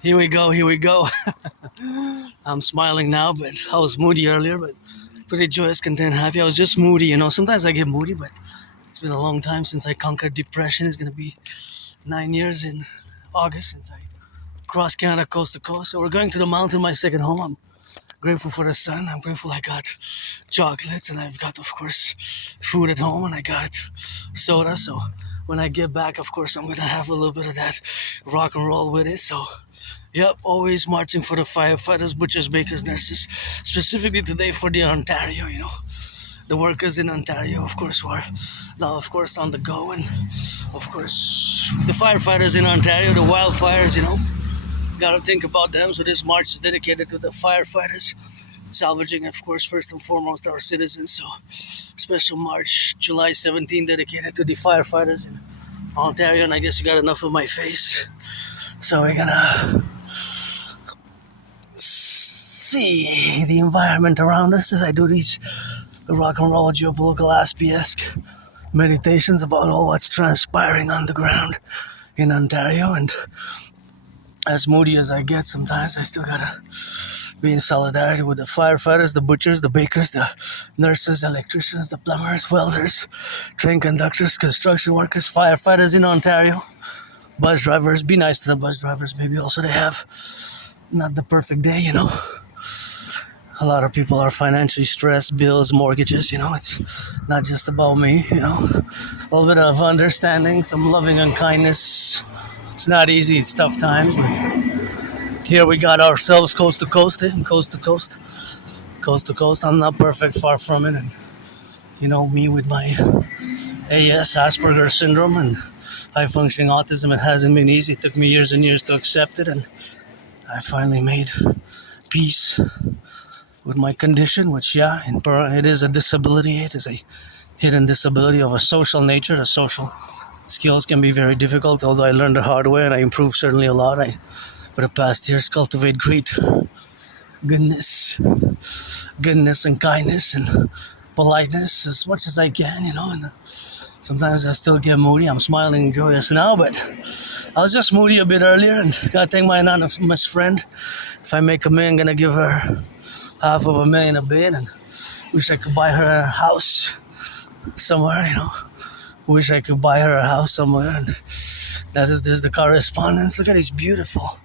Here we go, here we go. I'm smiling now, but I was moody earlier, but pretty joyous, content, happy. I was just moody, Sometimes I get moody, but it's been a long time since I conquered depression. It's gonna be 9 years in August since I crossed Canada coast to coast. So we're going to the mountain, my second home. I'm grateful for the sun. I'm grateful I got chocolates and I've got, of course, food at home and I got soda. So when I get back, of course, I'm gonna have a little bit of that rock and roll with it. So yep, always marching for the firefighters, butchers, bakers, nurses. Specifically today for the Ontario, the workers in Ontario, of course, who are now, of course, on the go, and of course, the firefighters in Ontario, the wildfires, gotta think about them. So this march is dedicated to the firefighters, salvaging, of course, first and foremost our citizens. So special march, July 17, dedicated to the firefighters in Ontario. And I guess you got enough of my face, so we're gonna see the environment around us as I do these rock and roll geopolitical Aspiesque meditations about all what's transpiring on the ground in Ontario. And as moody as I get sometimes, I still gotta be in solidarity with the firefighters, the butchers, the bakers, the nurses, electricians, the plumbers, welders, train conductors, construction workers, firefighters in Ontario, bus drivers. Be nice to the bus drivers. Maybe also they have not the perfect day, A lot of people are financially stressed, bills, mortgages, it's not just about me, A little bit of understanding, some loving and kindness. It's not easy, it's tough times, but here we got ourselves coast to coast, coast to coast, coast to coast. I'm not perfect, far from it, and me with my Asperger's syndrome and high functioning autism, it hasn't been easy. It took me years and years to accept it, and I finally made peace with my condition, which, it is a disability. It is a hidden disability of a social nature. The social skills can be very difficult, although I learned the hard way and I improved certainly a lot. For the past years, cultivate great goodness and kindness and politeness as much as I can, and sometimes I still get moody. I'm smiling and joyous now, but I was just moody a bit earlier, and gotta thank my anonymous friend. If I make $1 million, I'm gonna give her half of $1 million a bit, and wish I could buy her a house somewhere, Wish I could buy her a house somewhere, and there's the correspondence. Look at these beautiful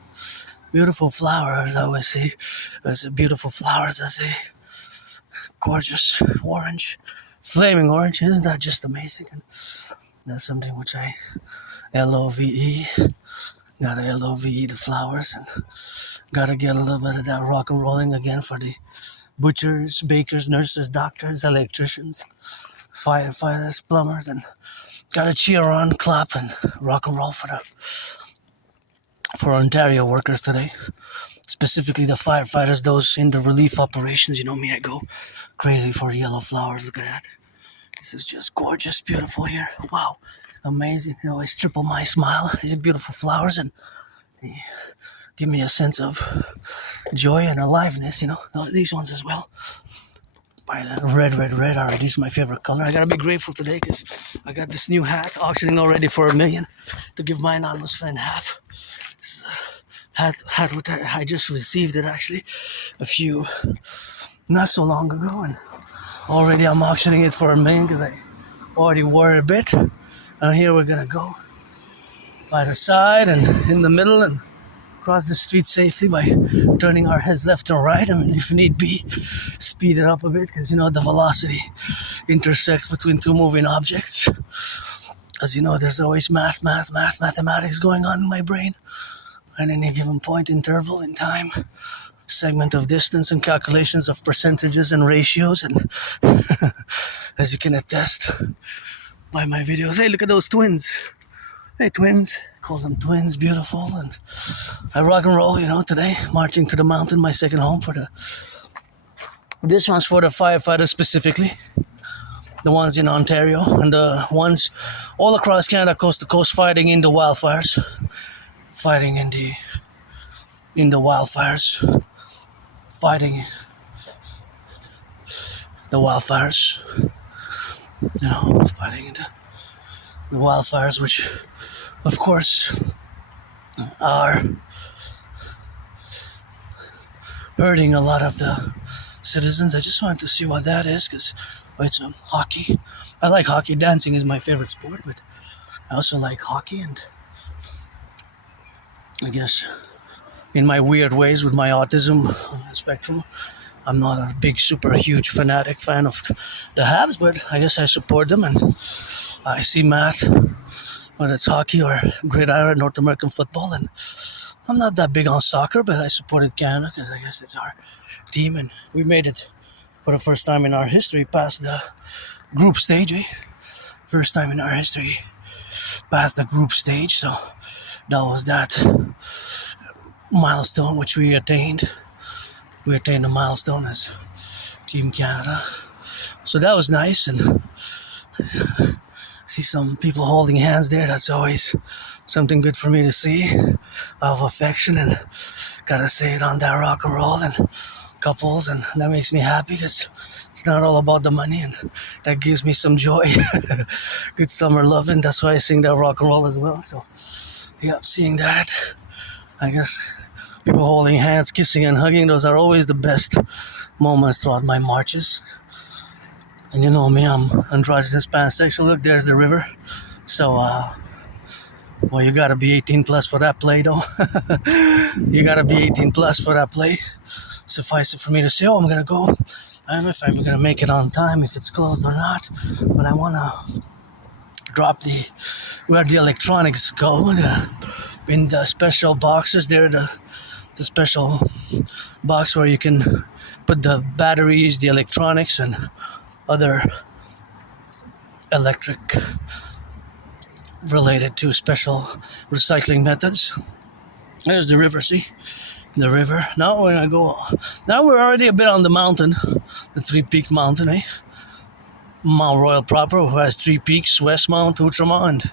flowers I always see. There's beautiful flowers. I see gorgeous orange, flaming orange. Isn't that just amazing? And that's something which I love. Gotta love the flowers, and gotta get a little bit of that rock and rolling again for the butchers, bakers, nurses, doctors, electricians, firefighters, plumbers, and gotta cheer on, clap, and rock and roll for Ontario workers today. Specifically the firefighters, those in the relief operations. You know me, I go crazy for the yellow flowers. Look at that. This is just gorgeous, beautiful here. Wow, amazing. They always triple my smile. These are beautiful flowers, and they give me a sense of joy and aliveness, These ones as well. Red. All right, this is my favorite color. I gotta be grateful today because I got this new hat auctioning already for $1 million to give my anonymous friend half. This hat which I just received it actually not so long ago, and already I'm auctioning it for $1 million because I already wore it a bit. And here we're gonna go by the side and in the middle and cross the street safely by turning our heads left and right, and if need be, speed it up a bit because the velocity intersects between two moving objects. As you know, there's always mathematics going on in my brain at any given point, interval in time, segment of distance, and calculations of percentages and ratios, and as you can attest by my videos. Hey, look at those twins. Hey, twins. Call them twins, beautiful. And I rock and roll, today, marching to the mountain, my second home this one's for the firefighters specifically, the ones in Ontario, and the ones all across Canada, coast to coast, fighting in the wildfires, fighting in the wildfires, fighting the wildfires, fighting in the wildfires, which of course are hurting a lot of the citizens. I just wanted to see what that is because it's hockey. I like hockey. Dancing is my favorite sport, but I also like hockey, and I guess in my weird ways with my autism spectrum, I'm not a big, super huge fanatic fan of the Habs, but I guess I support them, and I see math, whether it's hockey or gridiron North American football, and I'm not that big on soccer, but I supported Canada because I guess it's our team, and we made it for the first time in our history past the group stage, eh? First time in our history past the group stage, so that was that milestone which we attained. We attained a milestone as Team Canada. So that was nice, and see some people holding hands there. That's always something good for me to see, of affection, and gotta say it on that rock and roll and couples, and that makes me happy because it's not all about the money, and that gives me some joy. Good summer loving. That's why I sing that rock and roll as well. So yeah, seeing that, I guess people holding hands, kissing and hugging, those are always the best moments throughout my marches. And you know me, I'm androgynous pansexual. Look, there's the river. So, well, you gotta be 18 plus for that play, though. You gotta be 18 plus for that play. Suffice it for me to say, I'm gonna go. I don't know if I'm gonna make it on time, if it's closed or not. But I wanna drop where the electronics go. In the special boxes there, the special box where you can put the batteries, the electronics, and other electric related to special recycling methods. There's the river, see? The river. Now we're gonna go. Now we're already a bit on the mountain, the three-peak mountain, eh? Mount Royal proper, who has 3 peaks: Westmount, Outramount, and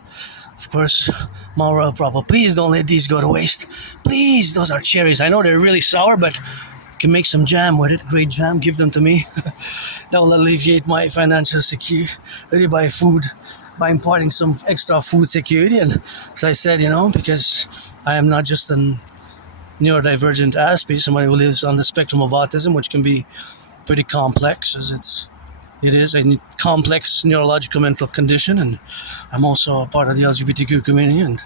of course Mount Royal proper. Please don't let these go to waste. Please, those are cherries. I know they're really sour, but you can make some jam with it. Great jam. Give them to me. That will alleviate my financial security by imparting some extra food security. And as I said, because I am not just a neurodivergent Aspie, somebody who lives on the spectrum of autism, which can be pretty complex, as it is a complex neurological mental condition, and I'm also a part of the LGBTQ community, and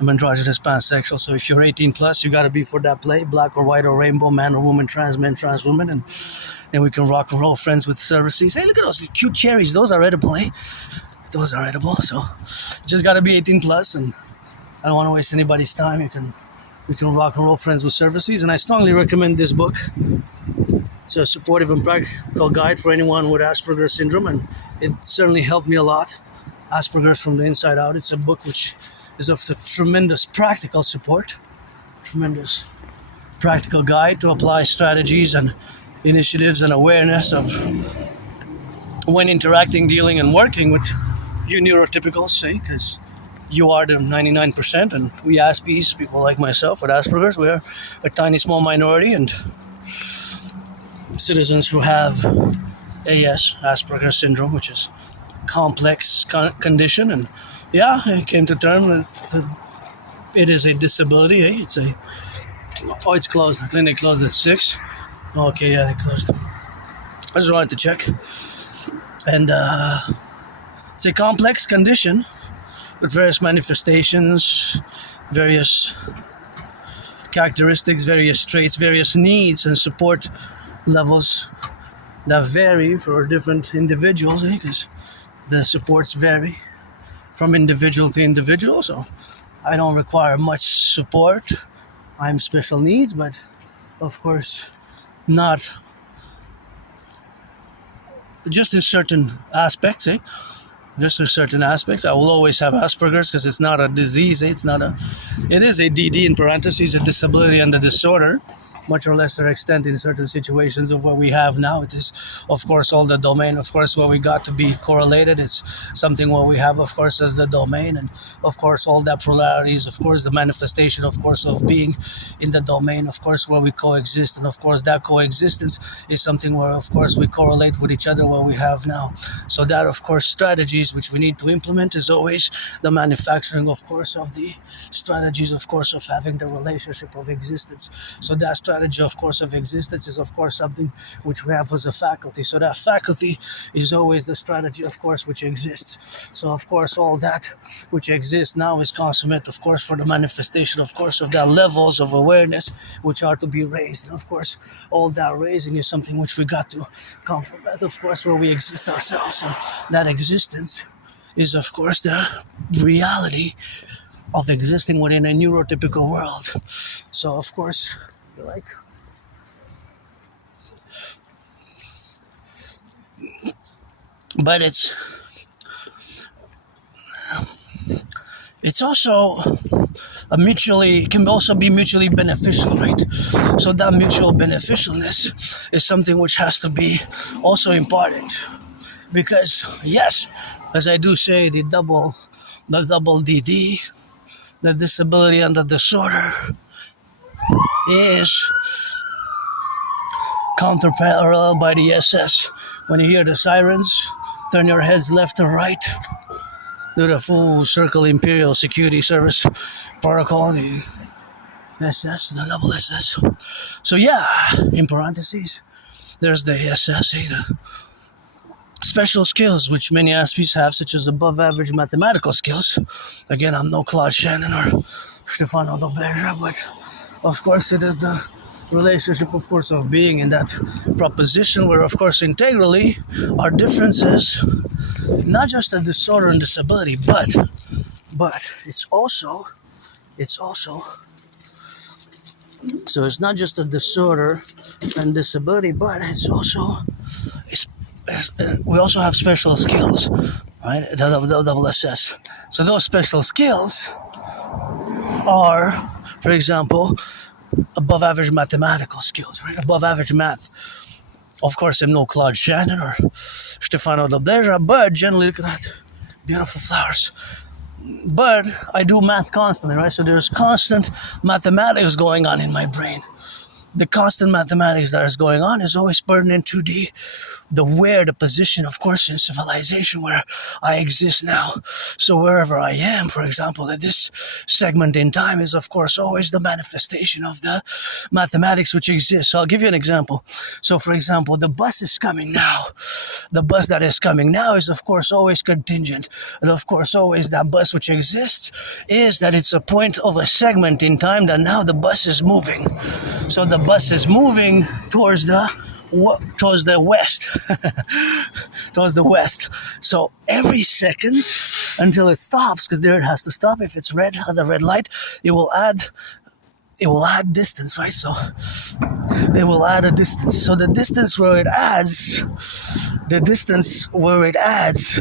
I'm androgynous pansexual. So if you're 18 plus, you gotta be for that play, black or white or rainbow, man or woman, trans men, trans women, and then we can rock and roll. Friends with services. Hey, look at those cute cherries. Those are edible, eh? Those are edible. So you just gotta be 18 plus, and I don't want to waste anybody's time. We can rock and roll. Friends with services, and I strongly recommend this book. It's a supportive and practical guide for anyone with Asperger's syndrome, and it certainly helped me a lot. Asperger's from the inside out. It's a book which is of the tremendous practical support, tremendous practical guide to apply strategies and initiatives and awareness of when interacting, dealing, and working with you neurotypicals, say, because you are the 99%, and we Aspies, people like myself with Asperger's, we're a tiny small minority, and citizens who have AS, Asperger's syndrome, which is a complex condition. And yeah, I came to terms with it is a disability. Eh? It's closed. The clinic closed at 6. Okay, yeah, they closed. I just wanted to check. And it's a complex condition with various manifestations, various characteristics, various traits, various needs and support levels that vary for different individuals, because the supports vary from individual to individual. So I don't require much support. I'm special needs, but of course not just in certain aspects, just in certain aspects. I will always have Asperger's because it's not a disease. It is a DD in parentheses, a disability and a disorder, much or lesser extent in certain situations of what we have now. It is, of course, all the domain, of course, what we got to be correlated. It's something what we have, of course, as the domain, and of course, all that polarities, of course, the manifestation, of course, of being in the domain, of course, where we coexist, and of course, that coexistence is something where, of course, we correlate with each other, what we have now. So that, of course, strategies which we need to implement is always the manufacturing, of course, of the strategies, of course, of having the relationship of existence. So that strategy strategy, of course, of existence is, of course, something which we have as a faculty. So that faculty is always the strategy, of course, which exists. So, of course, all that which exists now is consummate, of course, for the manifestation, of course, of that levels of awareness which are to be raised. And, of course, all that raising is something which we got to come from that, of course, where we exist ourselves. And that existence is, of course, the reality of existing within a neurotypical world. So, of course, like, but it's also can also be mutually beneficial, right? So that mutual beneficialness is something which has to be also important, because yes, as I do say, the double dedie, the disability and the disorder, is counter-parallel by the SS. When you hear the sirens, turn your heads left and right. Do the full circle Imperial Security Service protocol, the SS, the double SS. So yeah, in parentheses, there's the SSA, the special skills which many Aspies have, such as above average mathematical skills. Again, I'm no Claude Shannon or Stefano Dobleja, but of course it is the relationship, of course, of being in that proposition where, of course, integrally our differences, not just a disorder and disability, but it's also so it's not just a disorder and disability, but it's also we also have special skills, right? The double SS. So those special skills are, for example, above average mathematical skills, right? Above average math. Of course, I'm no Claude Shannon or Stefano Dobleja, but generally look at that. Beautiful flowers. But I do math constantly, right? So there's constant mathematics going on in my brain. The constant mathematics that is going on is always pertinent to the position, of course, in civilization where I exist now. So wherever I am, for example, at this segment in time is, of course, always the manifestation of the mathematics which exists. So I'll give you an example. So, for example, the bus is coming now. The bus that is coming now is, of course, always contingent. And, of course, always that bus which exists is that it's a point of a segment in time that now the bus is moving. So the bus is moving towards the west. Towards the west. So every second until it stops, because there it has to stop. If it's red, the red light, it will add distance, right? So it will add a distance. So the distance where it adds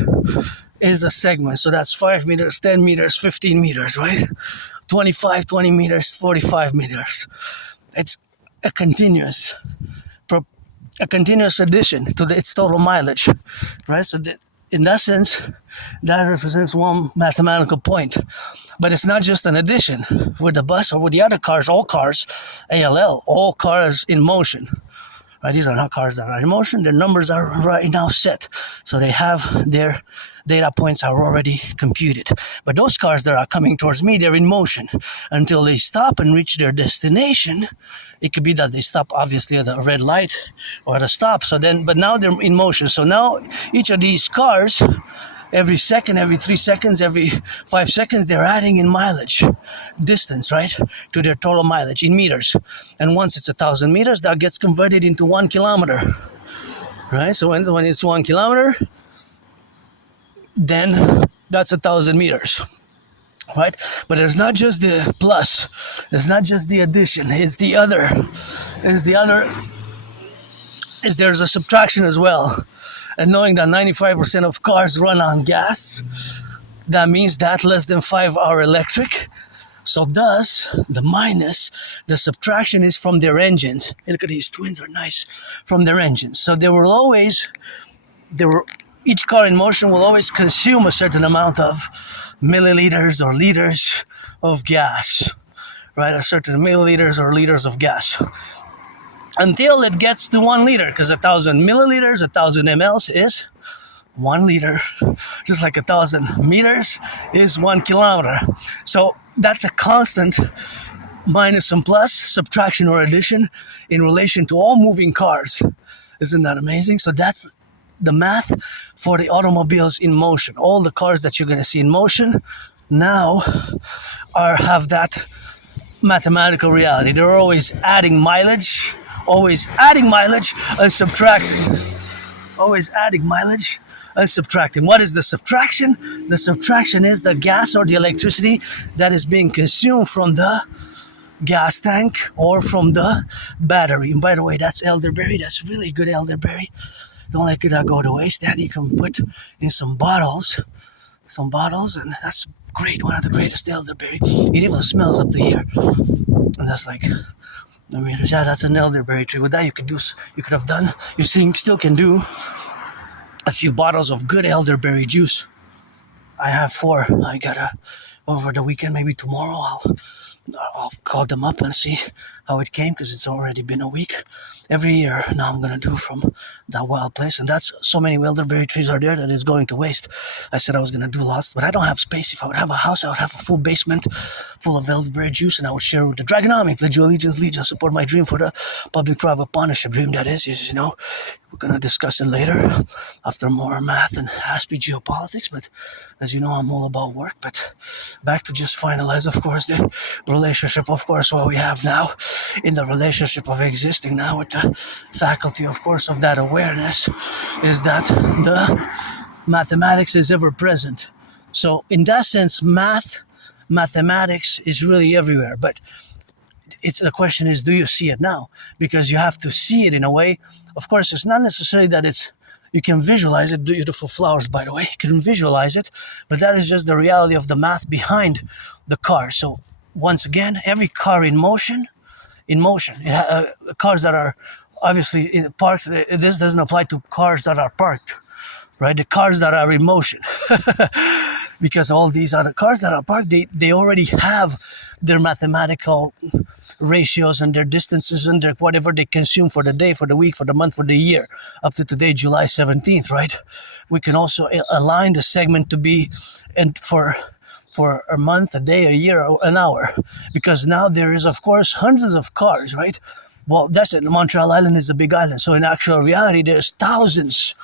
is a segment. So that's 5 meters, 10 meters, 15 meters, right? 25, 20 meters, 45 meters. It's a continuous addition to its total mileage, right? So in that sense, that represents one mathematical point. But it's not just an addition. With the bus or with the other cars, all cars, ALL, all cars in motion. Right? These are not cars that are in motion. Their numbers are right now set. So they have their data points are already computed. But those cars that are coming towards me, they're in motion until they stop and reach their destination. It could be that they stop obviously at a red light or at a stop. But now they're in motion. So now each of these cars, every second, every 3 seconds, every 5 seconds, they're adding in mileage, distance, right, to their total mileage in meters. And once it's 1,000 meters, that gets converted into 1 kilometer, right? So when it's 1 kilometer, then that's 1,000 meters, right? But it's not just the plus, it's not just the addition, there's a subtraction as well. And knowing that 95% of cars run on gas, that means that less than 5 are electric. So thus, the minus, the subtraction is from their engines. Hey, look at these twins, are nice, from their engines. So each car in motion will always consume a certain amount of milliliters or liters of gas, right? A certain milliliters or liters of gas. Until it gets to 1 liter, because 1,000 milliliters, 1,000 mLs is 1 liter. Just like 1,000 meters is 1 kilometer. So that's a constant minus and plus, subtraction or addition in relation to all moving cars. Isn't that amazing? So that's the math for the automobiles in motion. All the cars that you're going to see in motion now have that mathematical reality. They're always adding mileage and subtracting. Always adding mileage and subtracting. What is the subtraction? The subtraction is the gas or the electricity that is being consumed from the gas tank or from the battery. And by the way, that's elderberry. That's really good elderberry. Don't let it go to waste. That you can put in some bottles, and that's great. One of the greatest elderberry. It even smells up to here, and that's like, I mean, yeah, that's an elderberry tree. With that, you still can do a few bottles of good elderberry juice. I have 4. I gotta over the weekend, maybe tomorrow. I'll call them up and see how it came, because it's already been a week. Every year now I'm going to do from that wild place, and that's so many elderberry trees are there that it's going to waste. I said I was going to do lots, but I don't have space. If I would have a house, I would have a full basement full of elderberry juice, and I would share with the Dragon Army. Pledge your allegiance, Legion, support my dream for the public-private partnership dream. That is, we're going to discuss it later after more math and Aspie geopolitics, but as you know, I'm all about work. But back to just finalize, of course, the relationship, of course, what we have now in the relationship of existing now with the faculty, of course, of that awareness, is that the mathematics is ever present. So in that sense, mathematics is really everywhere. But the question is, do you see it now? Because you have to see it in a way. Of course, it's not necessarily that you can visualize it. Beautiful flowers, by the way. You can visualize it, but that is just the reality of the math behind the car. So once again, every car in motion, cars that are obviously parked. This doesn't apply to cars that are parked, right? The cars that are in motion. Because all these other cars that are parked, they already have their mathematical ratios and their distances and their whatever they consume for the day, for the week, for the month, for the year, up to today, July 17th, right? We can also align the segment to be and for a month, a day, a year, or an hour, because now there is, of course, hundreds of cars, right? Well, that's it. Montreal Island is a big island, so in actual reality, there's thousands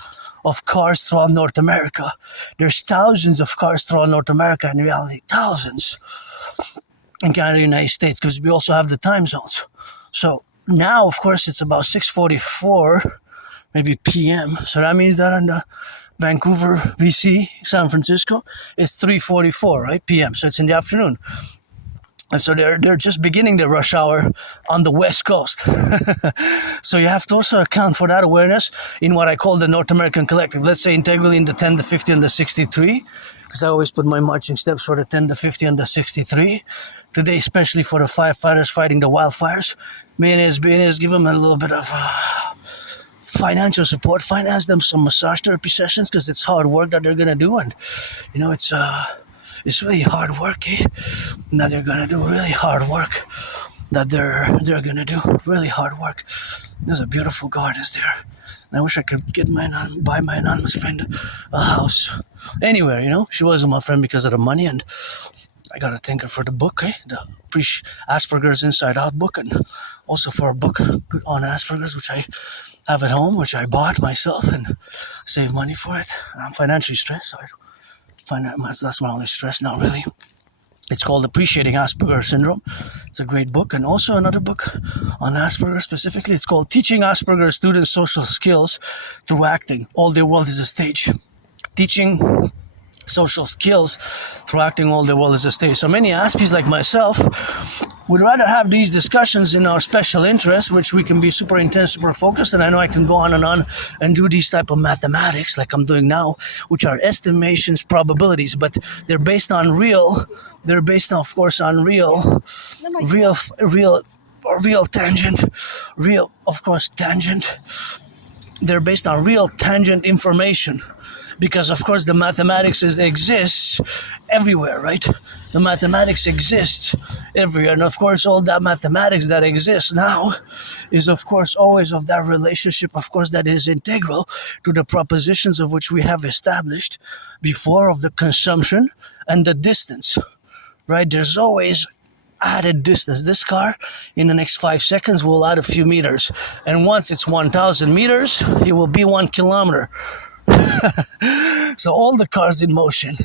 of cars throughout North America. There's thousands of cars throughout North America in reality, thousands in Canada, United States, because we also have the time zones. So now, of course, it's about 6:44, maybe p.m. So that means that in the Vancouver, BC, San Francisco, it's 3:44, right, p.m. So it's in the afternoon. And so they're just beginning the rush hour on the West Coast. So you have to also account for that awareness in what I call the North American Collective. Let's say integrally in the 10, the 50, and the 63, because I always put my marching steps for the 10, the 50, and the 63. Today, especially for the firefighters fighting the wildfires, is give them a little bit of financial support, finance them some massage therapy sessions, because it's hard work that they're going to do. And, it's really hard work, that they're gonna do. Really hard work that they're gonna do. Really hard work. There's a beautiful goddess there. And I wish I could buy my anonymous friend a house anywhere. She wasn't my friend because of the money, and I gotta thank her for the book, the Asperger's Inside Out book, and also for a book on Asperger's, which I have at home, which I bought myself and saved money for it. I'm financially stressed, so that's my only stress now, really. It's called Appreciating Asperger's Syndrome. It's a great book. And also another book on Asperger specifically. It's called Teaching Asperger Students Social Skills Through Acting. All Their World is a Stage. Teaching social skills through acting all their world is a stage. So many Aspies like myself would rather have these discussions in our special interests, which we can be super intense, super focused, and I know I can go on and do these type of mathematics like I'm doing now, which are estimations, probabilities, but they're based on of course on real tangent, they're based on real tangent information. Because, of course, the mathematics exists everywhere, right? The mathematics exists everywhere. And, of course, all that mathematics that exists now is, of course, always of that relationship, of course, that is integral to the propositions of which we have established before, of the consumption and the distance, right? There's always added distance. This car, in the next 5 seconds, will add a few meters. And once it's 1,000 meters, it will be 1 kilometer. So all the cars in motion,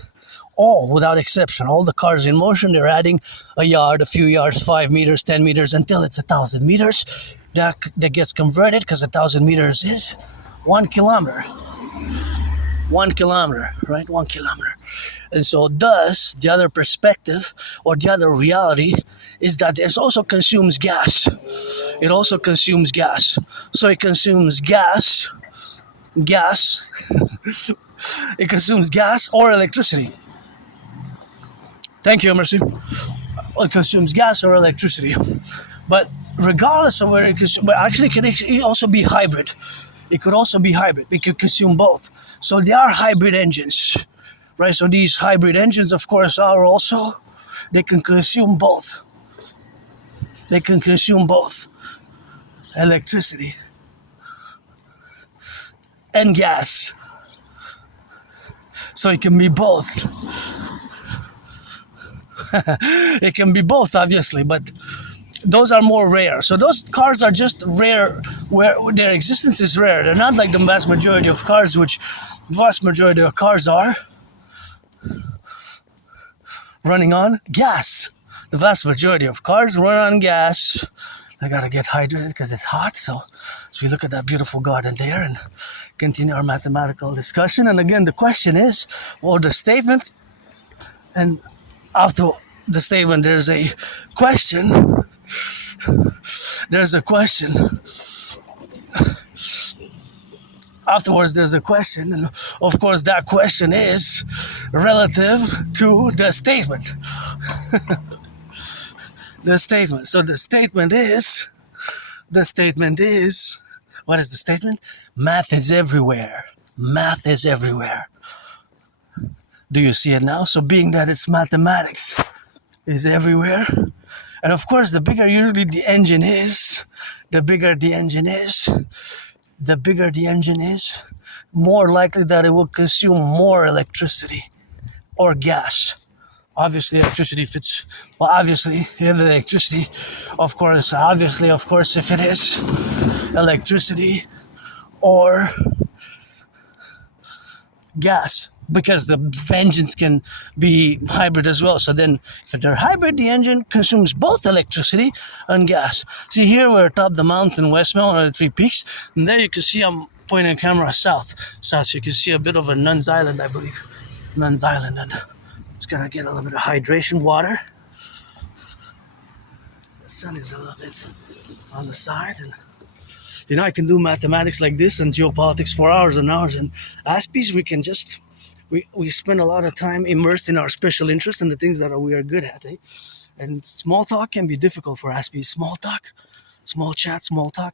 all without exception, all the cars in motion, they're adding a yard, a few yards, 5 meters, 10 meters, until it's 1,000 meters. That gets converted, because 1,000 meters is 1 kilometer. 1 kilometer, right? 1 kilometer. And so thus, the other perspective, or the other reality, is that it also consumes gas. It also consumes gas. So it consumes gas, it consumes gas or electricity. Thank you, Mercy. It consumes gas or electricity. But regardless of where it consumes, but actually it can also be hybrid. It could also be hybrid. It could consume both. So they are hybrid engines, right? So these hybrid engines, of course, are also, they can consume both. They can consume both electricity and gas. So it can be both. It can be both, obviously, but those are more rare. So those cars are just rare, where their existence is rare. They're not like the vast majority of cars, which vast majority of cars are running on gas. The vast majority of cars run on gas. I gotta get hydrated because it's hot. So we look at that beautiful garden there and continue our mathematical discussion. And again, the question is, or the statement, and after the statement, there's a question. There's a question. Afterwards, there's a question, and of course, that question is relative to the statement. The statement. So the statement is, what is the statement? Math is everywhere. Math is everywhere. Do you see it now? So being that it's mathematics is everywhere. And of course, the bigger usually the engine is, more likely that it will consume more electricity or gas. Obviously, electricity fits. Well, obviously, if the electricity, of course, if it is electricity or gas, because the engines can be hybrid as well. So then, if they're hybrid, the engine consumes both electricity and gas. See, here we're atop the mountain, Westmount, one of the 3 peaks, and there you can see I'm pointing the camera south. So you can see a bit of a Nuns Island, I believe. Nuns Island, and just gonna get a little bit of hydration water. The sun is a little bit on the side, and I can do mathematics like this and geopolitics for hours and hours. And Aspies, we can just we spend a lot of time immersed in our special interests and the things that we are good at. And small talk can be difficult for Aspies. Small talk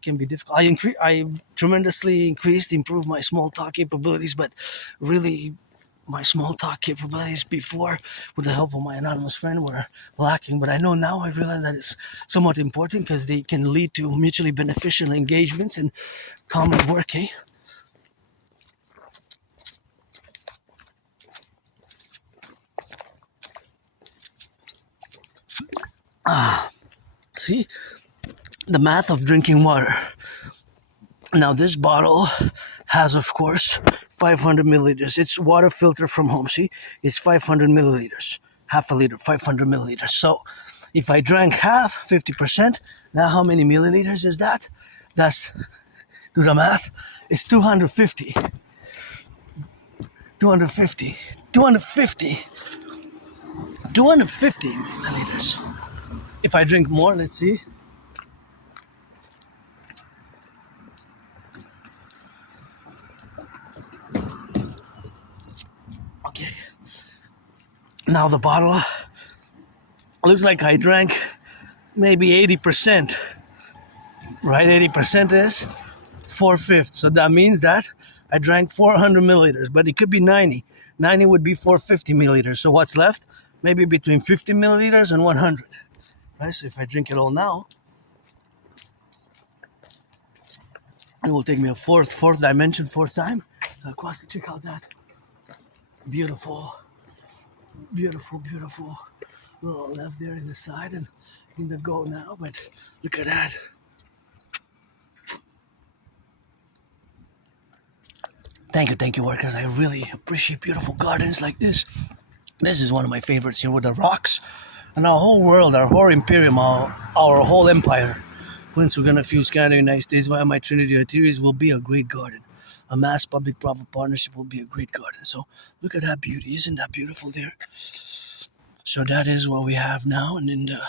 can be difficult. I tremendously improved my small talk capabilities, but really my small talk capabilities before, with the help of my anonymous friend, were lacking. But I know now, I realize that it's somewhat important because they can lead to mutually beneficial engagements and common work. See, the math of drinking water. Now this bottle has, of course, 500 milliliters. It's water filter from home. See, it's 500 milliliters, half a liter, 500 milliliters. So if I drank half, 50%, now how many milliliters is that? That's, do the math, it's 250 milliliters. If I drink more, let's see. Okay. Now the bottle looks like I drank maybe 80%. Right? 80% is 4/5. So that means that I drank 400 milliliters, but it could be 90. 90 would be 450 milliliters. So what's left? Maybe between 50 milliliters and 100. Right? So if I drink it all now, it will take me a fourth time across to check out that beautiful little left there in the side and in the go now, but look at that. Thank you, workers. I really appreciate beautiful gardens like this. This is one of my favorites here with the rocks and our whole world, our whole imperium, our whole empire. Once we're gonna fuse Canada United States via my Trinity Arteries will be a great garden. A mass public-private partnership will be a great garden. So look at that beauty. Isn't that beautiful there? So that is what we have now, and in the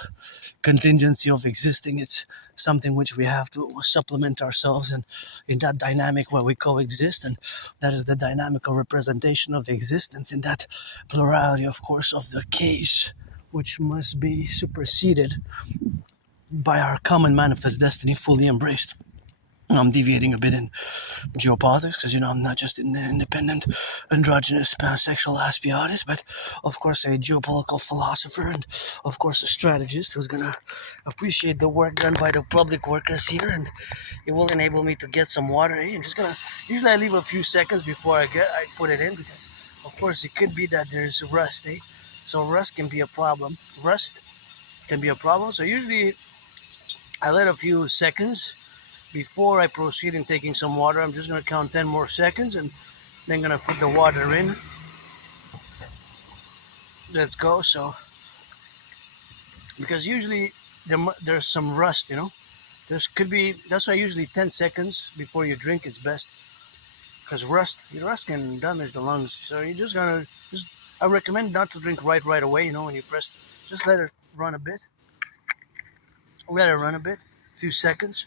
contingency of existing, it's something which we have to supplement ourselves and in that dynamic where we coexist, and that is the dynamical representation of existence in that plurality, of course, of the case, which must be superseded by our common manifest destiny fully embraced. I'm deviating a bit in geopolitics because, I'm not just an independent, androgynous, pansexual Aspie artist, but of course a geopolitical philosopher and of course a strategist who's going to appreciate the work done by the public workers here, and it will enable me to get some water. I'm just going to, usually I leave a few seconds before I put it in because of course it could be that there's rust, so rust can be a problem. So usually I let a few seconds before I proceed in taking some water. I'm just going to count 10 more seconds and then going to put the water in. Let's go. So, because usually there's some rust, that's why usually 10 seconds before you drink it's best. Because rust can damage the lungs. So you're just going to, I recommend not to drink right away, when you press, just let it run a bit. A few seconds.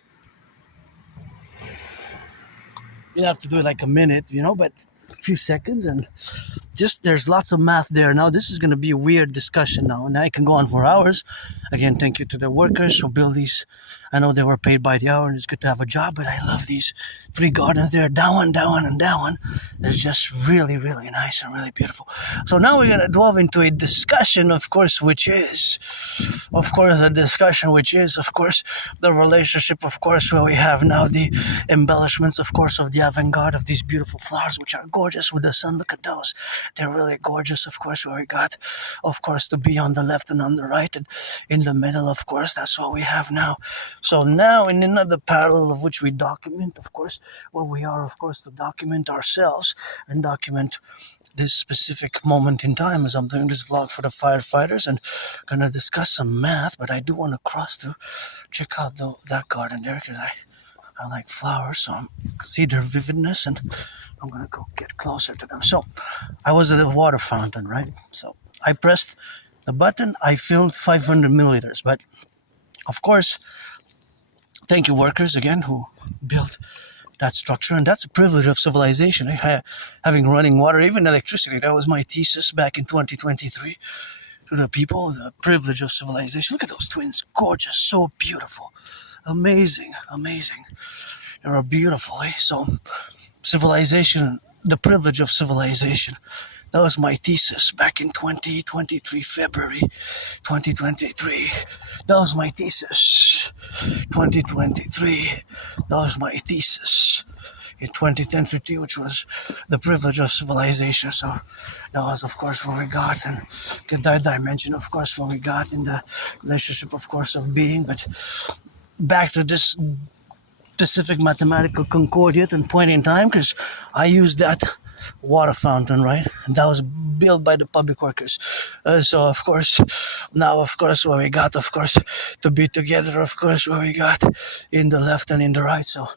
You have to do it like a minute, but a few seconds, and just there's lots of math there. Now this is going to be a weird discussion now, and I can go on for hours. Again, thank you to the workers who build these. I know they were paid by the hour and it's good to have a job, but I love these 3 gardens there, down one, and down one. They're just really, really nice and really beautiful. So now we're going to delve into a discussion, of course, which is the relationship, of course, where we have now the embellishments, of course, of the avant-garde of these beautiful flowers, which are gorgeous with the sun. Look at those. They're really gorgeous, of course, where we got, of course, to be on the left and on the right, and in the middle, of course, that's what we have now. So now in another parallel of which we document, of course, what we are, of course, to document ourselves and document this specific moment in time as I'm doing this vlog for the firefighters and gonna discuss some math, but I do want to cross to check out that garden there because I like flowers, so I see their vividness and I'm gonna go get closer to them. So I was at the water fountain, right? So I pressed the button, I filled 500 milliliters, but of course, thank you workers again who built that structure, and that's a privilege of civilization. Having running water, even electricity, that was my thesis back in 2023. To the people, the privilege of civilization. Look at those twins, gorgeous, so beautiful, amazing. They're beautiful, So civilization, the privilege of civilization. That was my thesis back in 2023, February 2023. That was my thesis. 2023. That was my thesis. In 2010-50, which was the privilege of civilization. So that was, of course, what we got. And that dimension, of course, what we got in the relationship, of course, of being. But back to this specific mathematical concordiate and point in time, because I used that water fountain, right? And that was built by the public workers. So, of course, now, of course, what we got, of course, to be together, of course, what we got in the left and in the right. So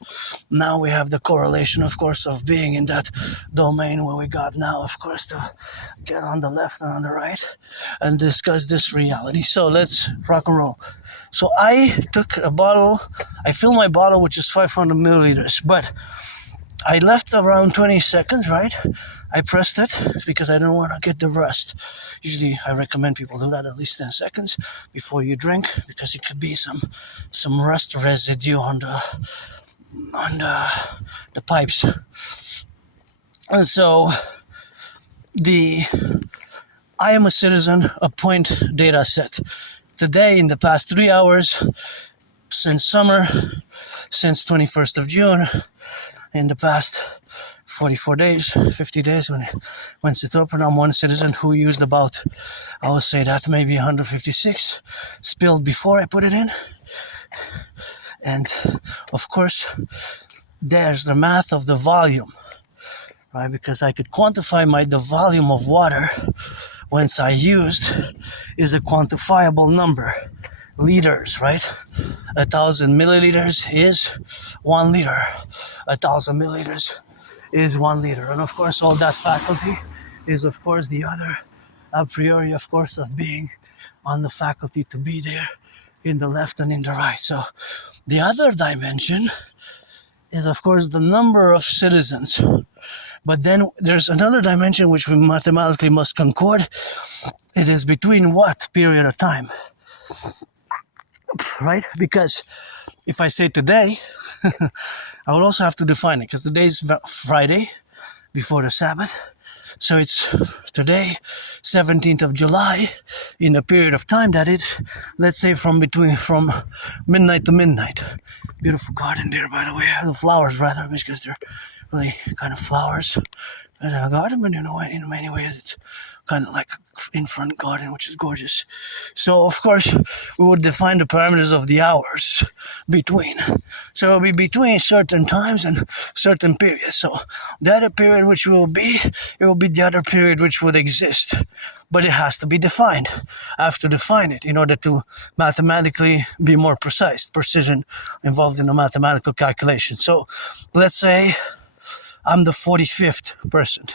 now we have the correlation, of course, of being in that domain where we got now, of course, to get on the left and on the right and discuss this reality. So let's rock and roll. So I took a bottle, I filled my bottle, which is 500 milliliters, but I left around 20 seconds, right? I pressed it because I don't want to get the rust. Usually I recommend people do that at least 10 seconds before you drink because it could be some rust residue on the pipes. And so I am a citizen, a point data set. Today, in the past 3 hours, since summer, since 21st of June, in the past 44 days, 50 days when it opened. I'm one citizen who used about, I would say that maybe 156 spilled before I put it in. And of course, there's the math of the volume, right? Because I could quantify the volume of water once I used is a quantifiable number. Liters, right? 1,000 milliliters is 1 liter. 1,000 milliliters is 1 liter. And of course, all that faculty is, of course, the other a priori, of course, of being on the faculty to be there in the left and in the right. So the other dimension is, of course, the number of citizens. But then there's another dimension which we mathematically must concord. It is between what period of time? Right? Because if I say today, I would also have to define it, because today is Friday before the Sabbath. So it's today, 17th of July, in a period of time that is, let's say from midnight to midnight. Beautiful garden there, by the way. The flowers, rather, because they're really kind of flowers in a garden, but in many ways it's kind of like in front garden, which is gorgeous. So of course we would define the parameters of the hours between. So it'll be between certain times and certain periods. So the other period which will be, it will be the other period which would exist. But it has to be defined. I have to define it in order to mathematically be more precise. Precision involved in a mathematical calculation. So let's say I'm the 45th person.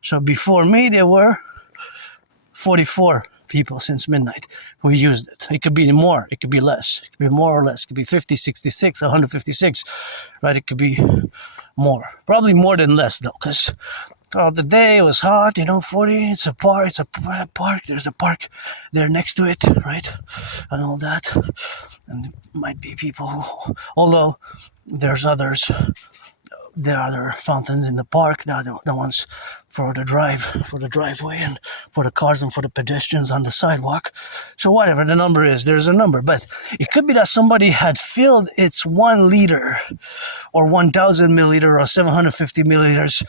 So before me there were 44 people since midnight who used it. It could be more, it could be less, it could be more or less, it could be 50, 66, 156, right? It could be more, probably more than less though, because throughout the day it was hot, 40, it's a park, there's a park there next to it, right? And all that. And it might be people who, although there's others, there are other fountains in the park, the ones for the driveway, and for the cars and for the pedestrians on the sidewalk. So whatever the number is, there's a number. But it could be that somebody had filled its 1 liter or 1,000 milliliter or 750 milliliters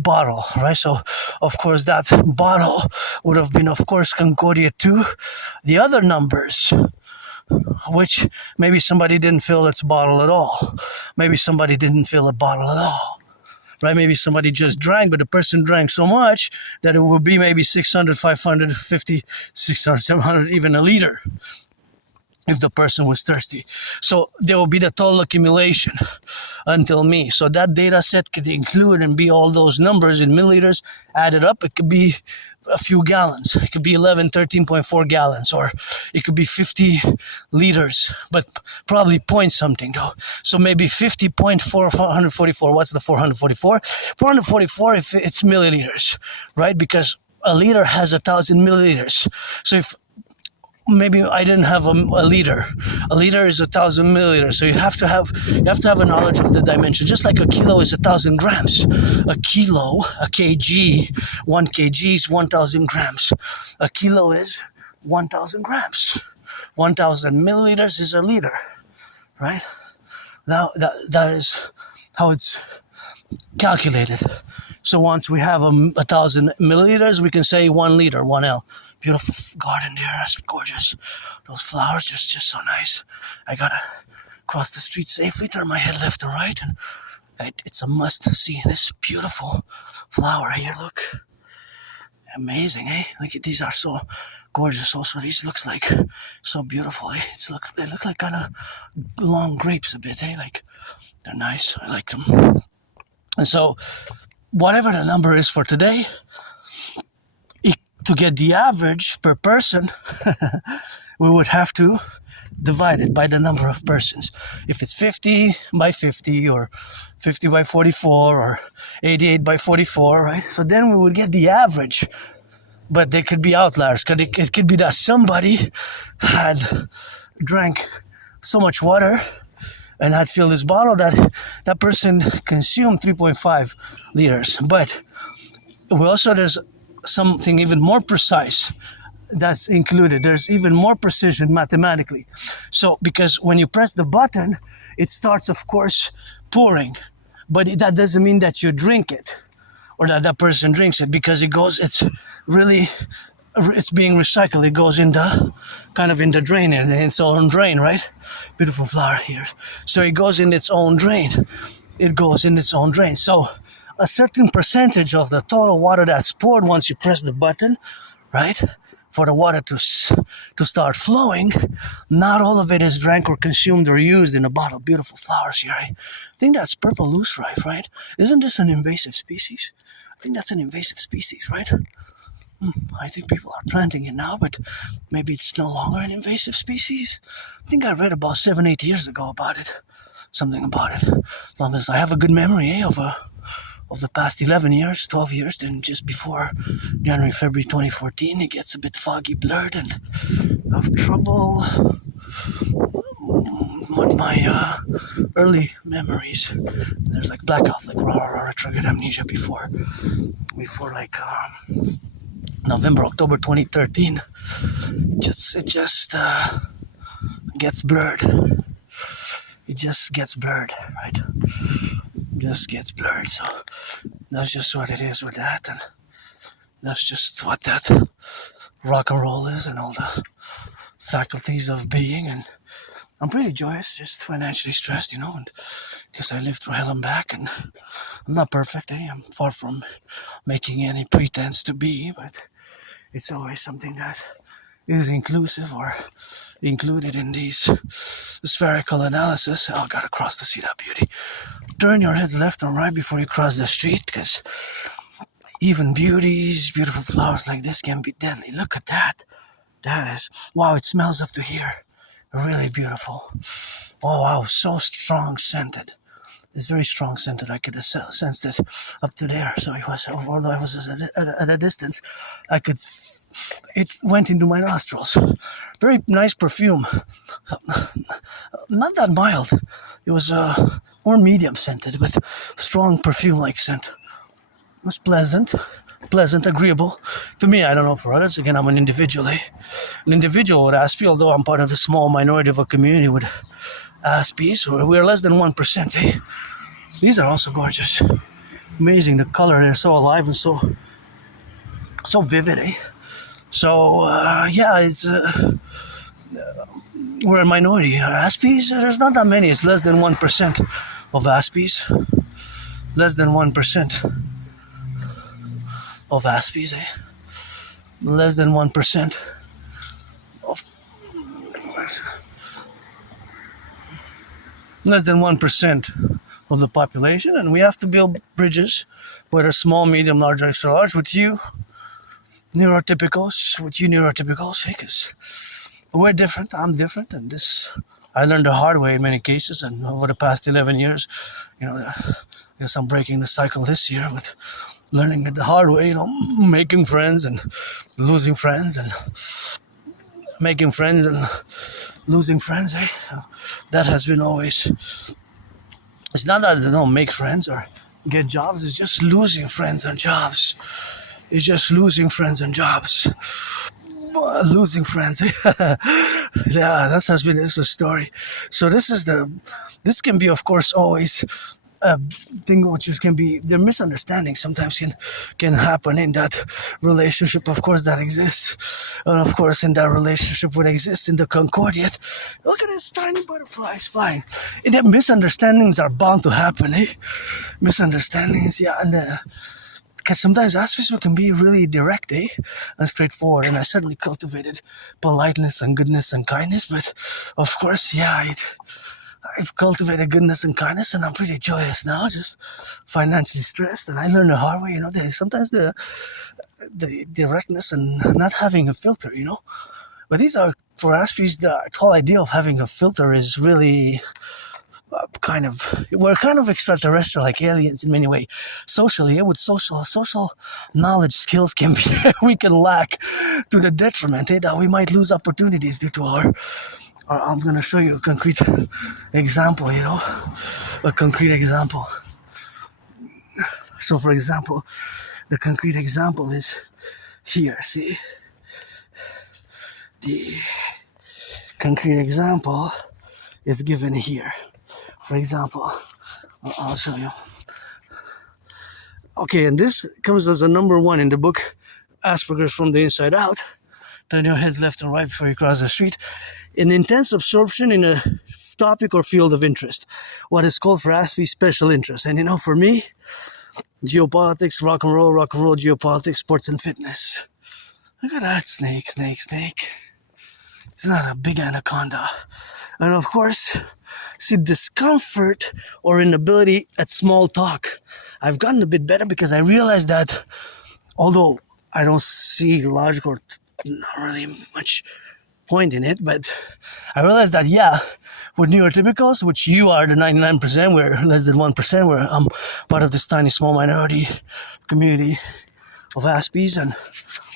bottle, right? So of course that bottle would have been, of course, concordia to the other numbers, which maybe somebody didn't fill its bottle at all. Maybe somebody didn't fill a bottle at all, right? Maybe somebody just drank, but the person drank so much that it would be maybe 600, 550, 600, 700, even a liter if the person was thirsty. So there will be the total accumulation until me. So that data set could include and be all those numbers in milliliters added up. It could be a few gallons. It could be 13.4 gallons, or it could be 50 liters, but probably point something though. So maybe 50.444. What's the 444? 444 if it's milliliters, right? Because a liter has 1,000 milliliters. So if maybe I didn't have a liter. A liter is 1,000 milliliters. So you have to have a knowledge of the dimension. Just like a kilo is 1,000 grams. A kilo, a kg, 1 kg is 1,000 grams. A kilo is 1,000 grams. 1,000 milliliters is a liter, right? Now that is how it's calculated. So once we have 1,000 milliliters, we can say 1 liter, 1L. Beautiful garden there, that's gorgeous. Those flowers, just so nice. I gotta cross the street safely, turn my head left and right, and it's a must see this beautiful flower here. Look, amazing, eh? Like these are so gorgeous. Also, these looks like so beautiful, eh? They look like kind of long grapes a bit, eh? Like they're nice. I like them. And so, whatever the number is for today, to get the average per person, we would have to divide it by the number of persons. If it's 50 by 50 or 50 by 44 or 88 by 44, right? So then we would get the average. But there could be outliers. It could be that somebody had drank so much water and had filled his bottle that person consumed 3.5 liters. But there's something even more precise that's included. There's even more precision mathematically. So because when you press the button, it starts, of course, pouring. but that doesn't mean that you drink it or that person drinks it, because it's being recycled. It goes in the kind of in the drain, in its own drain, right? Beautiful flower here. So it goes in its own drain. It goes in its own drain. So a certain percentage of the total water that's poured once you press the button, right, for the water to start flowing, not all of it is drank or consumed or used in a bottle. Beautiful flowers here. I think that's purple loosestrife, right? Isn't this an invasive species? I think that's an invasive species, right? I think people are planting it now, but maybe it's no longer an invasive species. I think I read about 7-8 years ago about it. Something about it. As long as I have a good memory of the past 11 years, 12 years, then just before January, February 2014, it gets a bit foggy, blurred, and I have trouble with my early memories. There's like blackout, like triggered amnesia before like November, October 2013. It just gets blurred. It just gets blurred, right? Just gets blurred. So that's just what it is with that, and that's just what that rock and roll is, and all the faculties of being. And I'm pretty joyous, just financially stressed, and because I lived through hell and back, and I'm not perfect. I'm far from making any pretense to be, but it's always something that is inclusive or included in these spherical analysis. Oh, gotta cross to see that beauty. Turn your heads left and right before you cross the street, because even beautiful flowers like this can be deadly. Look at that. That is, wow, it smells up to here. Really beautiful. Oh, wow, so strong scented. It's very strong scented. I could have sensed it up to there. So although I was at a distance, it went into my nostrils. Very nice perfume. Not that mild. It was more medium scented, with strong perfume-like scent. It was pleasant, agreeable. To me, I don't know for others. Again, I'm an individual. An individual with Aspie, although I'm part of a small minority of a community with Aspies. We're less than 1%. These are also gorgeous. Amazing, the color. They're so alive and so vivid. So, it's... we're a minority. Aspies, there's not that many. It's less than 1% of Aspies. Less than 1% of Aspies, Less than 1% of... Less than 1% of the population, and we have to build bridges, whether small, medium, large, or extra large, with you neurotypicals, because we're different, I'm different, and this I learned the hard way in many cases, and over the past 11 years, I guess I'm breaking the cycle this year with learning it the hard way, making friends and losing friends, and making friends and losing friends. That has been always... It's not that they don't make friends or get jobs, it's just losing friends and jobs. It's just losing friends and jobs. Losing friends. Yeah, this is a story. So this can be, of course, always a thing which can be, the misunderstanding sometimes can happen in that relationship, of course, that exists. And of course, in that relationship would exist in the Concordiate. Look at this tiny butterflies flying. The misunderstandings are bound to happen, Misunderstandings, yeah, and because sometimes Aspies can be really direct, and straightforward, and I certainly cultivated politeness and goodness and kindness, but of course, I've cultivated goodness and kindness, and I'm pretty joyous now, just financially stressed, and I learned the hard way, sometimes the directness and not having a filter, but these are, for Aspies, the whole idea of having a filter is really... we're kind of extraterrestrial, like aliens in many ways. Socially, with social knowledge skills can be we can lack to the detriment, that we might lose opportunities due to our I'm going to show you a concrete example, a concrete example. So, for example, the concrete example is here. See, the concrete example is given here. For example, I'll show you. Okay, and this comes as a number 1 in the book, Asperger's from the Inside Out. Turn your heads left and right before you cross the street. An intense absorption in a topic or field of interest. What is called for Aspie special interest. And for me, geopolitics, rock and roll, geopolitics, sports and fitness. Look at that snake. It's not a big anaconda. And of course, see, discomfort or inability at small talk. I've gotten a bit better because I realized that although I don't see logical or not really much point in it, but I realized that, with neurotypicals, which you are the 99%, we're less than 1%, where I'm part of this tiny small minority community of Aspies, and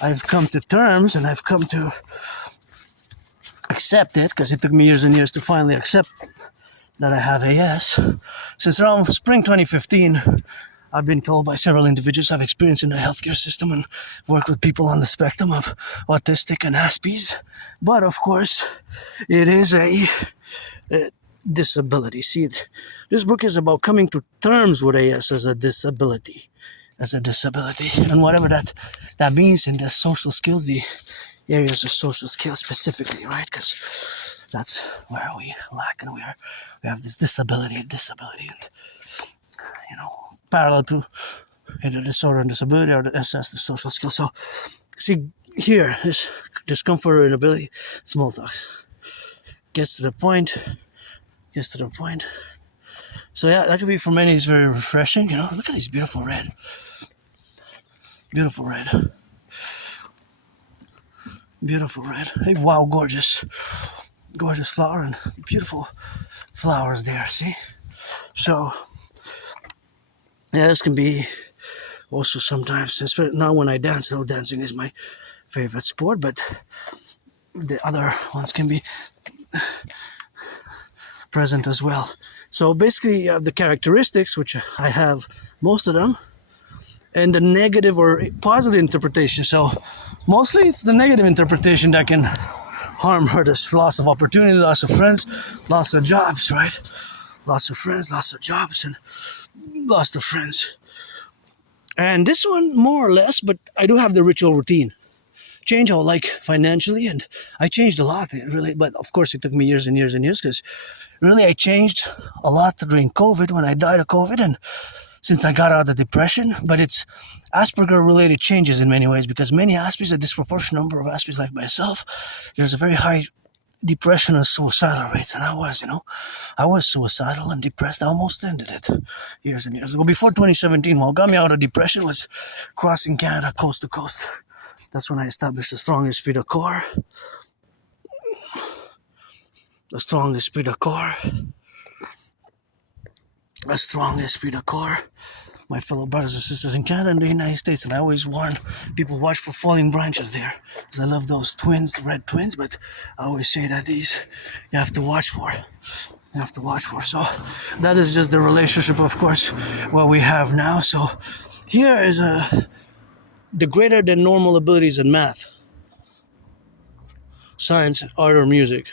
I've come to terms and I've come to accept it, because it took me years and years to finally accept that I have AS. Since around spring 2015, I've been told by several individuals I've experienced in the healthcare system and worked with people on the spectrum of autistic and Aspies. But of course, it is a disability. See, this book is about coming to terms with AS as a disability. And whatever that means in the social skills, the areas of social skills specifically, right? Because that's where we lack, and we have this disability, and parallel to either disorder and disability or the SS, the social skills. So, see, here is discomfort or inability, small talk. Gets to the point. So yeah, that could be for many, it's very refreshing, Look at this beautiful red. Hey, wow, gorgeous flower and beautiful flowers there, see? So, yeah, this can be also sometimes, especially now when I dance, though dancing is my favorite sport, but the other ones can be present as well. So basically, the characteristics, which I have most of them, and the negative or positive interpretation. So mostly it's the negative interpretation that can harm her. There's loss of opportunity, loss of friends, loss of jobs, right? Loss of friends, loss of jobs, and loss of friends. And this one, more or less, but I do have the ritual routine. Change how, like, financially, and I changed a lot, really, but of course it took me years and years and years, because really I changed a lot during COVID, when I died of COVID, and since I got out of depression. But it's Asperger-related changes in many ways, because many Aspies, a disproportionate number of Aspies like myself, there's a very high depression and suicidal rates, and I was suicidal and depressed. I almost ended it years and years ago. Before 2017, what got me out of depression was crossing Canada coast to coast. That's when I established the strongest esprit de corps. A strong esprit de corps. My fellow brothers and sisters in Canada and the United States, and I always warn people, watch for falling branches there, because I love those twins, the red twins, but I always say that these you have to watch for. So that is just the relationship, of course, what we have now. So here is the greater than normal abilities in math, science, art, or music.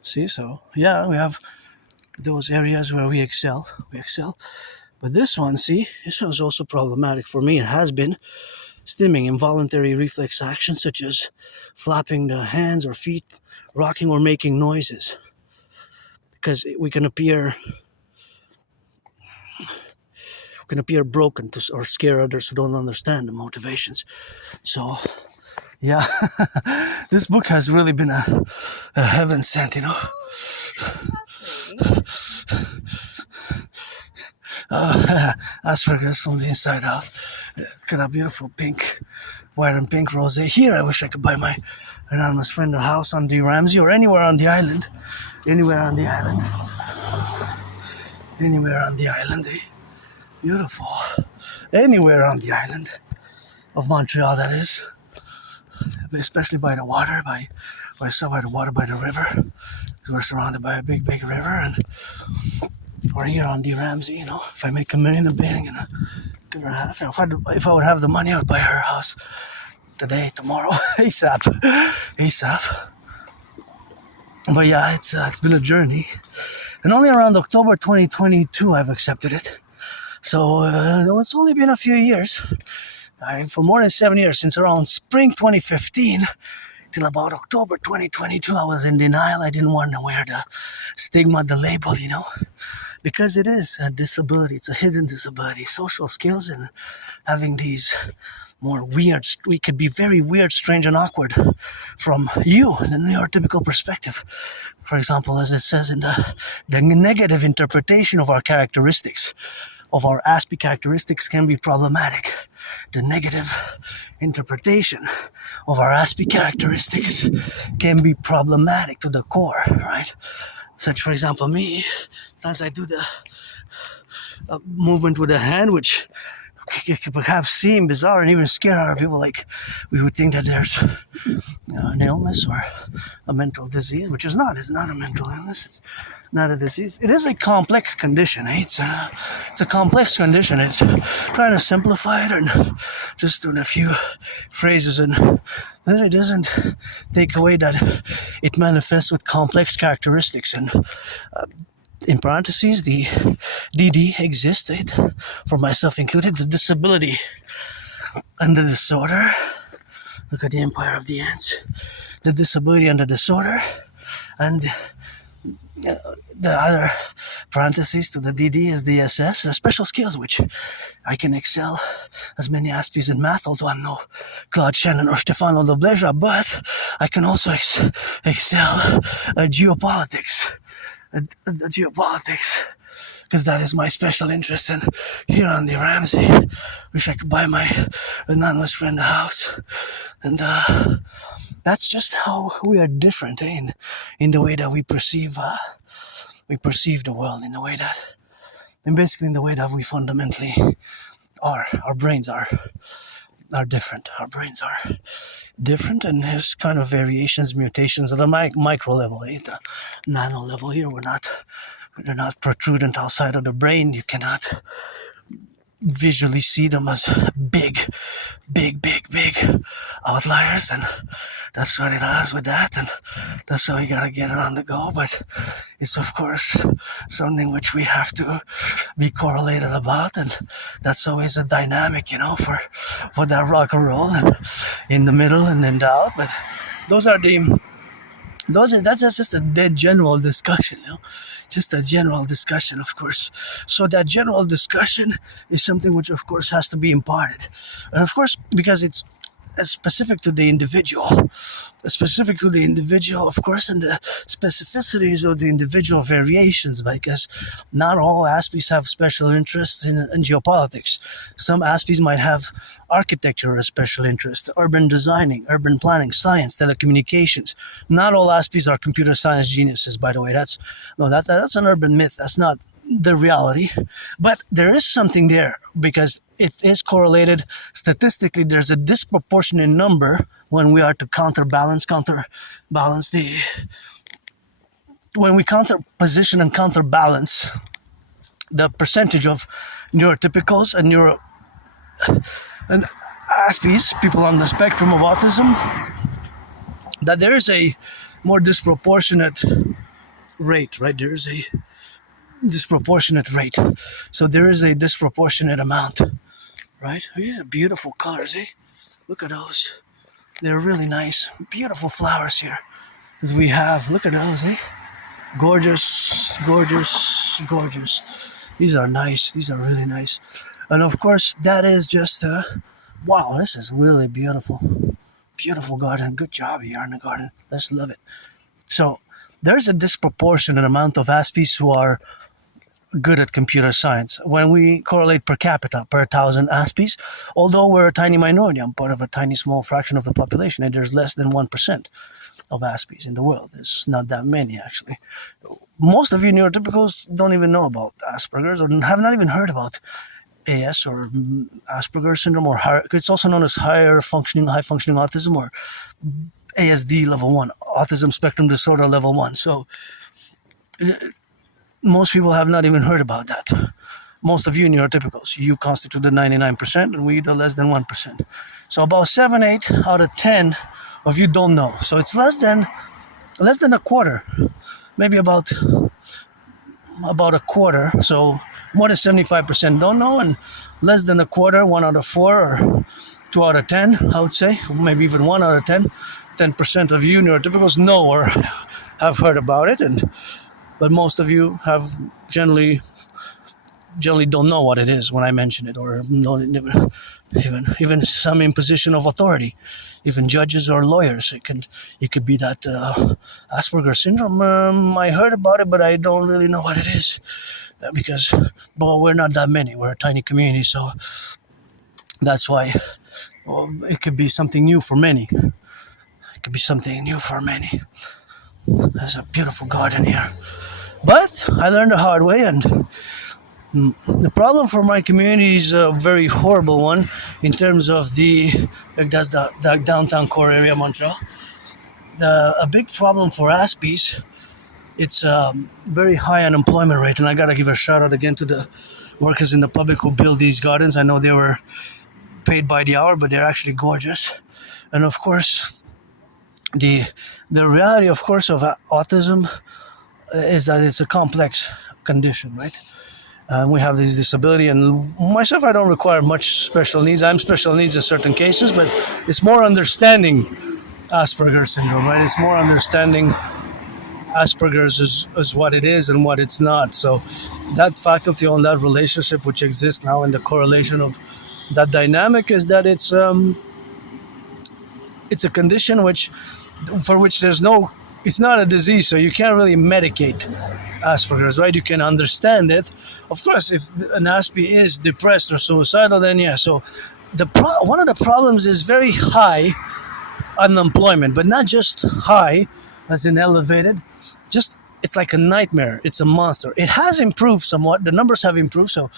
See, so yeah, we have those areas where we excel. But this one, see, this one's also problematic for me. It has been stimming, involuntary reflex actions such as flapping the hands or feet, rocking, or making noises, because we can appear broken or scare others who don't understand the motivations. So yeah, this book has really been a heaven sent, Asperger's from the inside out. Got a beautiful pink, white and pink rosé. Here, I wish I could buy my anonymous friend a house on the Ramsey or anywhere on the island. Beautiful. Anywhere on the island of Montreal, that is. Especially by the water, by the river. Because we're surrounded by a big river, and or here on the Ramsey, if I make $1 million, I'm paying, give her half. If I would have the money, I would buy her house today, tomorrow, ASAP. But yeah, it's been a journey, and only around October 2022 I've accepted it. So it's only been a few years. For more than 7 years, since around spring 2015 till about October 2022, I was in denial. I didn't want to wear the stigma, the label, because it is a disability. It's a hidden disability. Social skills and having these more weird, we could be very weird, strange, and awkward from you in the neurotypical perspective. For example, as it says in the negative interpretation of our characteristics, of our Aspie characteristics can be problematic. The negative interpretation of our Aspie characteristics can be problematic to the core, right? Such, for example, me, as I do the movement with the hand, which could perhaps seem bizarre and even scare other people, like we would think that there's an illness or a mental disease, which is not. It's not a mental illness. It's not a disease. It is a complex condition. It's a complex condition. It's trying to simplify it and just doing a few phrases, and then it doesn't take away that it manifests with complex characteristics. And in parentheses, the dedie exists, for myself included, the disability and the disorder. Look at the empire of the ants. The disability and the disorder, and the other parentheses to the DD is the SS, the special skills, which I can excel as many Aspies in math, although I'm no Claude Shannon or Stefano Dobleja, but I can also excel at geopolitics. Because that is my special interest. And here on the Ramsey, wish I could buy my anonymous friend a house. And that's just how we are different, in the way that we perceive the world, in the way that, and basically in the way that we fundamentally are. Our brains are different. Our brains are different, and there's kind of variations, mutations at the micro level, the nano level. Here they're not protrudent outside of the brain. You cannot visually see them as big outliers, and that's what it is with that, and that's how we gotta get it on the go. But it's of course something which we have to be correlated about, and that's always a dynamic, for that rock and roll, and in the middle and in the out. But that's just a dead general discussion, just a general discussion, of course. So that general discussion is something which, of course, has to be imparted, and of course, because it's specific to the individual, of course, and the specificities of the individual variations, because not all Aspies have special interests in geopolitics. Some Aspies might have architecture as special interest, urban designing, urban planning, science, telecommunications. Not all Aspies are computer science geniuses, by the way. That's an urban myth. That's not the reality, but there is something there, because it is correlated statistically. There's a disproportionate number when we are to counterbalance when we counterposition and counterbalance the percentage of neurotypicals and Aspies, people on the spectrum of autism, that there is a more disproportionate rate, right? There is a disproportionate rate. So there is a disproportionate amount, right? These are beautiful colors, Look at those. They're really nice. Beautiful flowers here. As we have, look at those, Gorgeous. These are nice. These are really nice. And of course, that is just, wow, this is really beautiful. Beautiful garden. Good job here in the garden. Let's love it. So there's a disproportionate amount of Aspies who are good at computer science. When we correlate per capita, per 1,000 Aspies, although we're a tiny minority, I'm part of a tiny small fraction of the population, and there's less than 1% of Aspies in the world. There's not that many, actually. Most of you neurotypicals don't even know about Asperger's, or have not even heard about AS or Asperger's syndrome, or it's also known as high functioning autism, or ASD level 1, autism spectrum disorder level 1. So most people have not even heard about that. Most of you neurotypicals, you constitute the 99%, and we the less than 1%. So about 7, 8 out of 10 of you don't know. So it's less than a quarter, maybe about about a quarter, so more than 75% don't know, and less than a quarter, 1 out of 4, or 2 out of 10, I would say, maybe even 1 out of 10, 10% of you neurotypicals know or have heard about it, but most of you have generally don't know what it is when I mention it, or don't even some in position of authority, even judges or lawyers. It could be that Asperger's syndrome. I heard about it, but I don't really know what it is, because we're not that many. We're a tiny community, so that's why it could be something new for many. It could be something new for many. There's a beautiful garden here, but I learned the hard way, and the problem for my community is a very horrible one in terms of that's the downtown core area of Montreal. A big problem for Aspies, it's a very high unemployment rate, and I gotta give a shout out again to the workers in the Publik who build these gardens. I know they were paid by the hour, but they're actually gorgeous. And of course, the reality, of course, of autism is that it's a complex condition, right? We have this disability, and myself, I don't require much special needs. I'm special needs in certain cases, but it's more understanding Asperger's syndrome, right? It's more understanding Asperger's is what it is and what it's not. So that faculty on that relationship which exists now, and the correlation of that dynamic, is that it's a condition for which it's not a disease, so you can't really medicate Asperger's, right? You can understand it. Of course, if an Aspie is depressed or suicidal, then yeah. So one of the problems is very high unemployment, but not just high as in elevated, just it's like a nightmare. It's a monster. It has improved somewhat. The numbers have improved. So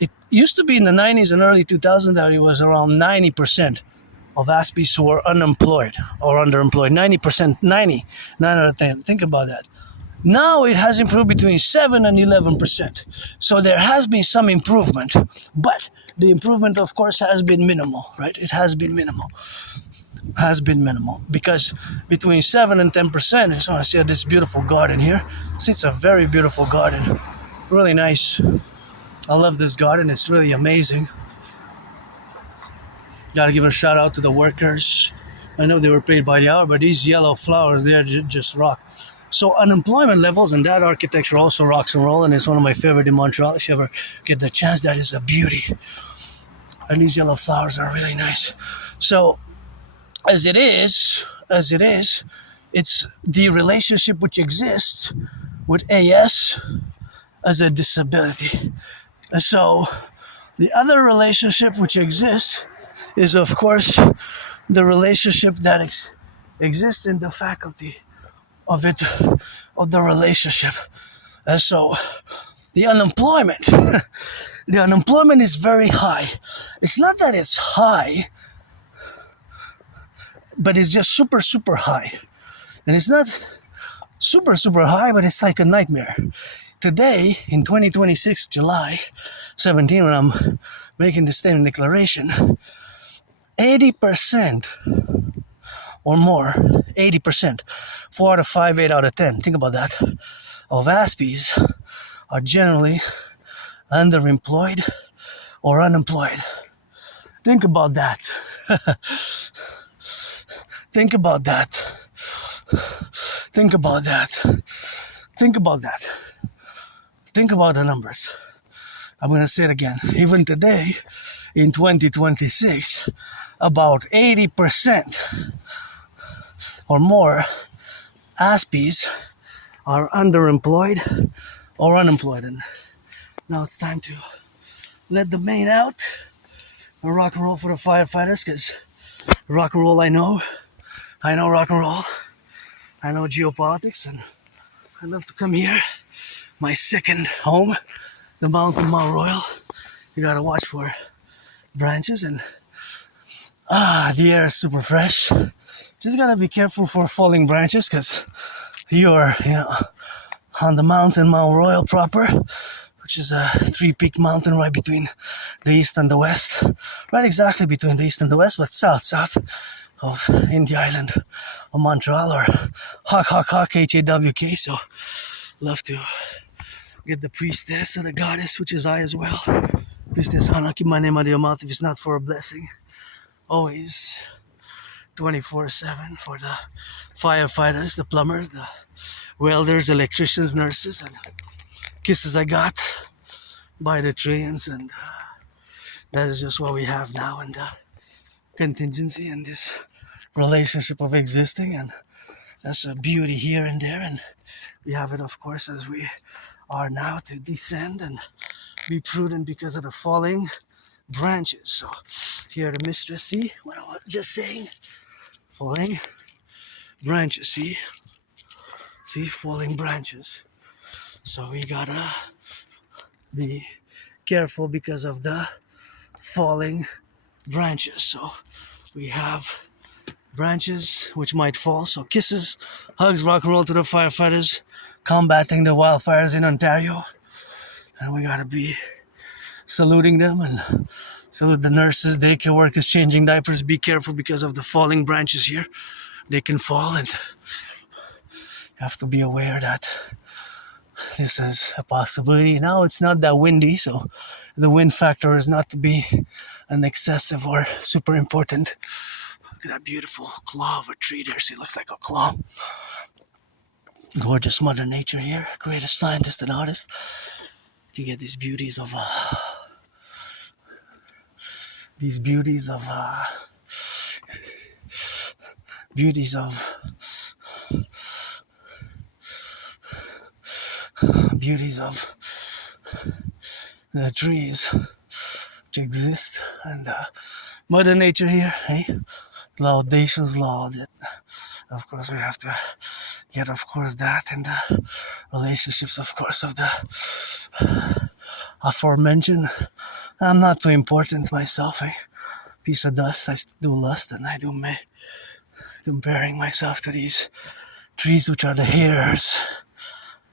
it used to be in the 90s and early 2000s that it was around 90% of Aspies who were unemployed or underemployed. 90%, 9 out of 10. Think about that. Now it has improved between 7 and 11%. So there has been some improvement, but the improvement, of course, has been minimal, right? It has been minimal. Because between 7 and 10%, so I see this beautiful garden here. See, it's a very beautiful garden. Really nice. I love this garden. It's really amazing. Gotta give a shout out to the workers. I know they were paid by the hour, but these yellow flowers, they're just rock. So unemployment levels, and that architecture also rocks and roll, and it's one of my favorite in Montreal. If you ever get the chance, that is a beauty. And these yellow flowers are really nice. So as it is, it's the relationship which exists with AS as a disability. And so the other relationship which exists is, of course, the relationship that exists in the faculty of the relationship. And so the unemployment is very high. It's not that it's high, but it's just super, super high. And it's not super, super high, but it's like a nightmare. Today, in 2026, July 17, when I'm making the statement declaration, 80% or more, 80%, 4 out of 5, 8 out of 10, think about that, of Aspies are generally underemployed or unemployed. Think about that. Think about that. Think about that. Think about that. Think about the numbers. I'm going to say it again. Even today, in 2026, about 80% or more Aspies are underemployed or unemployed. And now it's time to let the main out and rock and roll for the firefighters, because rock and roll I know rock and roll. I know geopolitics, and I love to come here. My second home, the mountain Mount Royal. You gotta watch for branches, and the air is super fresh. Just gotta be careful for falling branches, because you're on the mountain Mount Royal proper, which is a 3-peak mountain right between the east and the west. Right exactly between the east and the west, but south of in the island of Montreal, or Hawk, HAWK. So love to get the priestess and the goddess, which is I as well. Priestess Hana, keep my name out of your mouth if it's not for a blessing. Always 24/7 for the firefighters, the plumbers, the welders, electricians, nurses, and kisses I got by the trains. And that is just what we have now, and the contingency in this relationship of existing. And that's a beauty here and there. And we have it, of course, as we are now, to descend and be prudent because of the falling branches. So here the mistress, see what I was just saying? Falling branches, see, falling branches. So we gotta be careful because of the falling branches. So we have branches which might fall. So kisses, hugs, rock and roll to the firefighters combating the wildfires in Ontario. And we gotta be saluting them and salute the nurses, daycare workers changing diapers. Be careful because of the falling branches here. They can fall, and you have to be aware that this is a possibility. Now it's not that windy, so the wind factor is not to be an excessive or super important. Look at that beautiful claw of a tree there. See, it looks like a claw. Gorgeous Mother Nature here, greatest scientist and artist. To get these beauties of beauties of the trees which exist, and Mother Nature here, hey, laudations law. That of course we have to get, of course, that, and the relationships, of course, of the aforementioned. I'm not too important myself, eh? Piece of dust. I do lust, and I do me comparing myself to these trees, which are the hairs,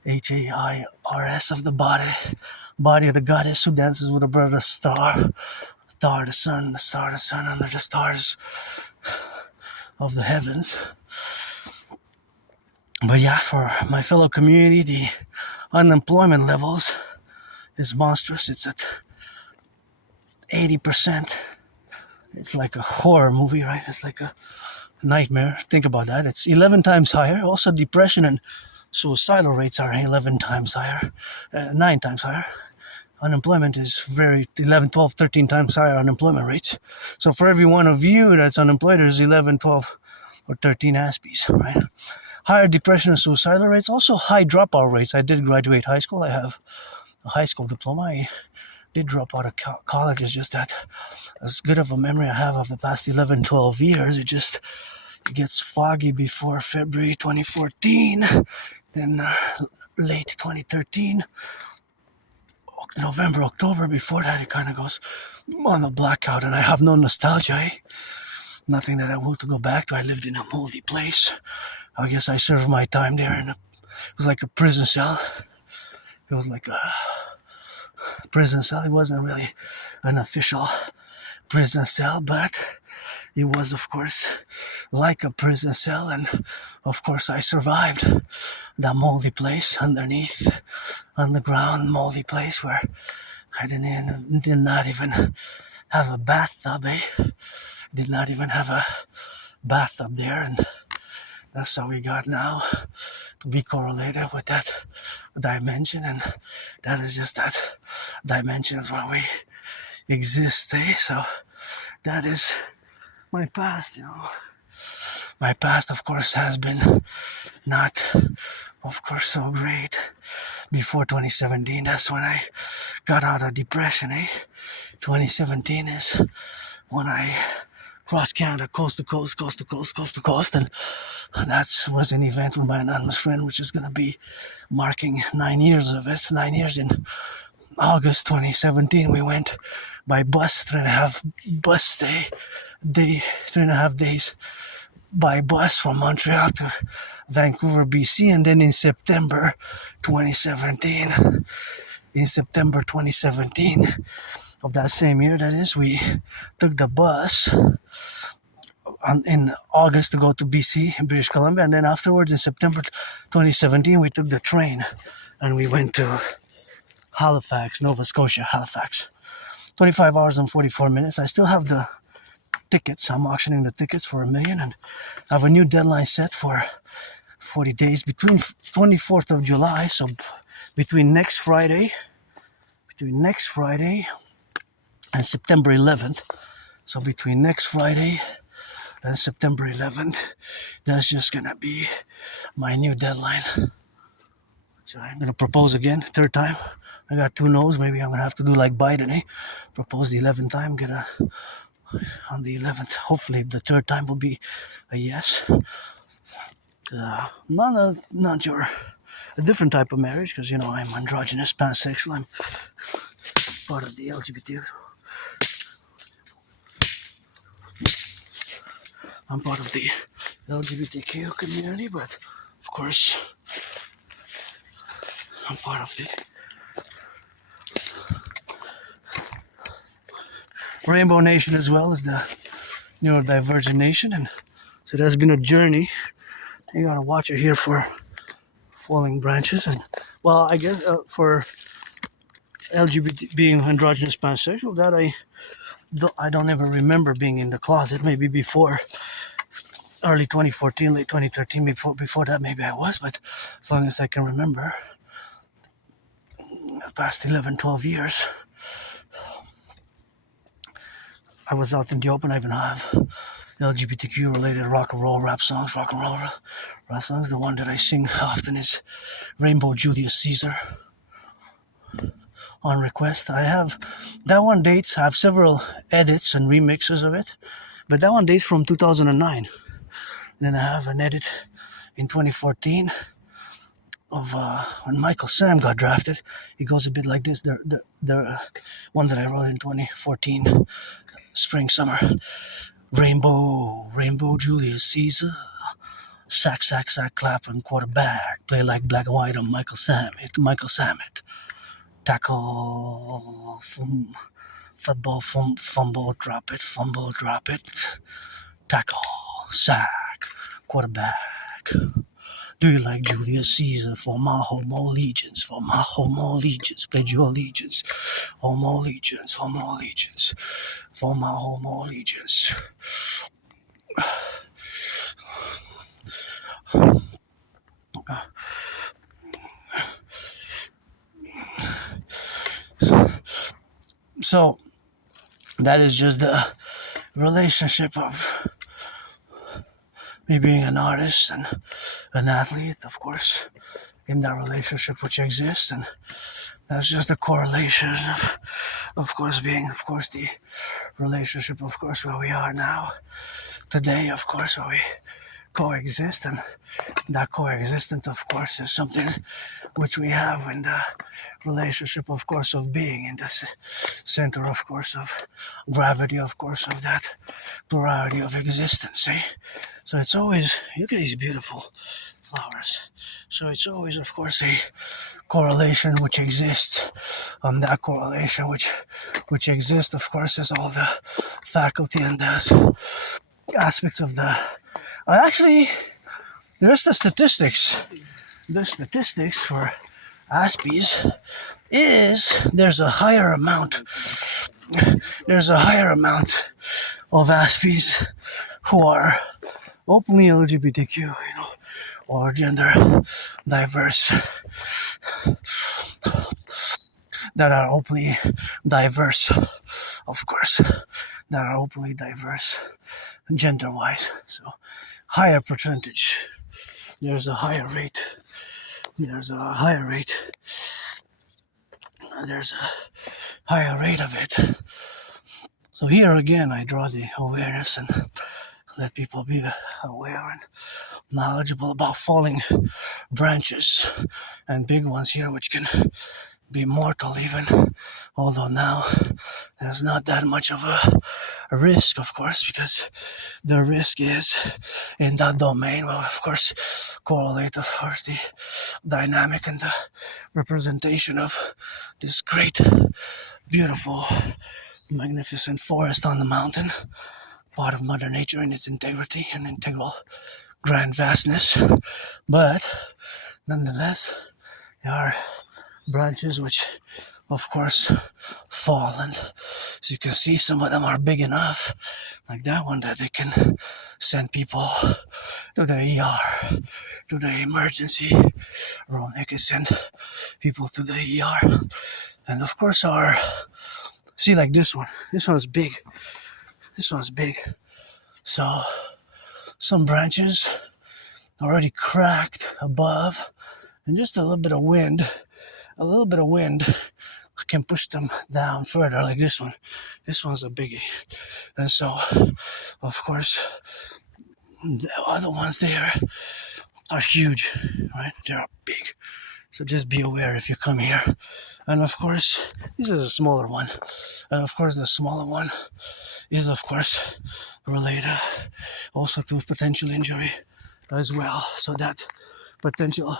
HAIRS, of the body of the goddess who dances with a brother star, the sun, the star, the sun, under the stars of the heavens. But yeah, for my fellow community, the unemployment levels is monstrous. It's at 80%. It's like a horror movie, right? It's like a nightmare. Think about that. It's 11 times higher. Also, depression and suicidal rates are 11 times higher, 9 times higher. Unemployment is 11, 12, 13 times higher unemployment rates. So for every one of you that's unemployed, there's 11, 12, or 13 Aspies, right? Higher depression and suicidal rates. Also high dropout rates. I did graduate high school. I have a high school diploma. I did drop out of college. It's just that as good of a memory I have of the past 11, 12 years, it gets foggy before February 2014, then late 2013, November, October. Before that, it kind of goes on a blackout, and I have no nostalgia, eh? Nothing that I want to go back to. I lived in a moldy place. I guess I served my time there, and it was like a prison cell. It was like a prison cell. It wasn't really an official prison cell, but it was, of course, like a prison cell. And of course I survived that moldy place underneath, underground moldy place where I did not even have a bathtub, eh? Did not even have a bathtub there, and that's how we got now to be correlated with that dimension. And that is just that dimension is when we exist, eh? So that is my past, My past, of course, has been not, of course, so great. Before 2017, that's when I got out of depression, eh? 2017 is when I crossed Canada, coast to coast, coast to coast, coast to coast, and that was an event with my anonymous friend, which is going to be marking 9 years of it. 9 years in August 2017. We went by bus, 3.5 days by bus from Montreal to Vancouver, BC, and then in September 2017, of that same year, that is, we took the bus in August to go to BC, British Columbia, and then afterwards in September 2017 we took the train and we went to Halifax, Nova Scotia, Halifax. 25 hours and 44 minutes. I still have the tickets. I'm auctioning the tickets for $1 million, and I have a new deadline set for 40 days between 24th of July. So between next Friday and September 11th. So between next Friday and September 11th, that's just gonna be my new deadline. So I'm gonna propose again, third time. I got 2 no's. Maybe I'm gonna have to do like Biden, eh? Propose the 11th time, get on the 11th. Hopefully the third time will be a yes. Not your a different type of marriage, because you know I'm androgynous, pansexual. I'm part of the LGBT. I'm part of the LGBTQ community, but of course I'm part of the Rainbow Nation as well as the neurodivergent nation, and so there's been a journey. You gotta watch it here for falling branches, and well, I guess for LGBT being androgynous pansexual, that I don't ever remember being in the closet. Maybe before early 2014, late 2013, before that maybe I was, but as long as I can remember, the past 11, 12 years, I was out in the open. I even have LGBTQ related rock and roll rap songs. Rock and roll rap songs. The one that I sing often is Rainbow Julius Caesar on request. I have that one dates. I have several edits and remixes of it, but that one dates from 2009. Then I have an edit in 2014 of when Michael Sam got drafted. It goes a bit like this. The one that I wrote in 2014, spring summer. Rainbow Julius Caesar. Sack, clap and quarterback. Play like black and white on Michael Samet. Tackle, football, fumble, drop it. Tackle, sack, quarterback. Do you like Julius Caesar? For my homo allegiance, pledge your allegiance. Homo allegiance, for my homo allegiance. So that is just the relationship of me being an artist and an athlete, of course, in that relationship which exists, and that's just the correlation of course, being, of course, the relationship, of course, where we are now, today, of course, where we coexist, and that coexistence, of course, is something which we have in the relationship, of course, of being in the center, of course, of gravity, of course, of that plurality of existence, eh? So it's always, look at these beautiful flowers. So it's always, of course, a correlation which exists. That correlation which exists, of course, is all the faculty and the aspects of the... Actually, there's the statistics. The statistics for Aspies is there's a higher amount of Aspies who are openly LGBTQ, or gender diverse, that are openly diverse, of course, that are openly diverse gender-wise. So higher percentage. There's a higher rate of it. So here again, I draw the awareness and let people be aware and knowledgeable about falling branches and big ones here, which can be mortal even, although now there's not that much of a risk, of course, because the risk is in that domain will, of course, correlate, of course, the dynamic and the representation of this great, beautiful, magnificent forest on the mountain, part of Mother Nature in its integrity and integral grand vastness. But nonetheless, there are branches which, of course, fall. And as you can see, some of them are big enough, like that one, that they can send people to the ER, to the emergency room. They can send people to the ER. And of course, see, like this one's big. This one's big. So some branches already cracked above, and just a little bit of wind can push them down further, like this one. This one's a biggie. And so, of course, the other ones there are huge, right? They are big. So just be aware if you come here. And of course, this is a smaller one. And of course, the smaller one is, of course, related also to potential injury as well. So that potential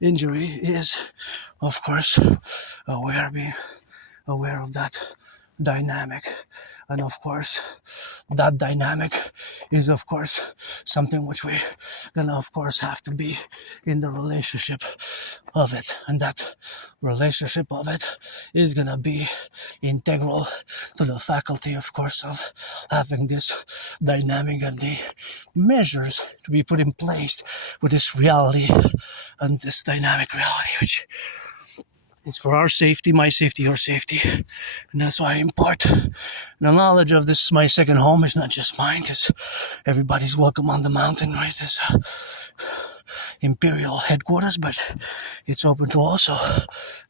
injury is, of course, being aware of that dynamic. And of course, that dynamic is, of course, something which we're gonna, of course, have to be in the relationship of it. And that relationship of it is gonna be integral to the faculty, of course, of having this dynamic and the measures to be put in place with this reality and this dynamic reality, which is for our safety, my safety, your safety. And that's why I impart the knowledge of this. My second home is not just mine, because everybody's welcome on the mountain, right? This imperial headquarters, but it's open to all. So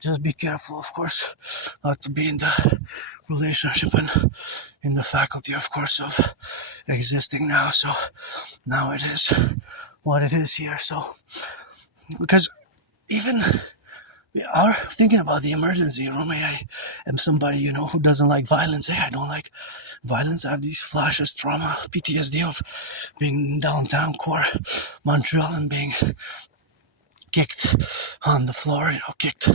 just be careful, of course, not to be in the relationship and in the faculty, of course, of existing now. So now it is what it is here. So because even we are thinking about the emergency room. I am somebody, who doesn't like violence. I don't like violence. I have these flashes, trauma, PTSD of being in downtown core Montreal and being kicked on the floor, kicked.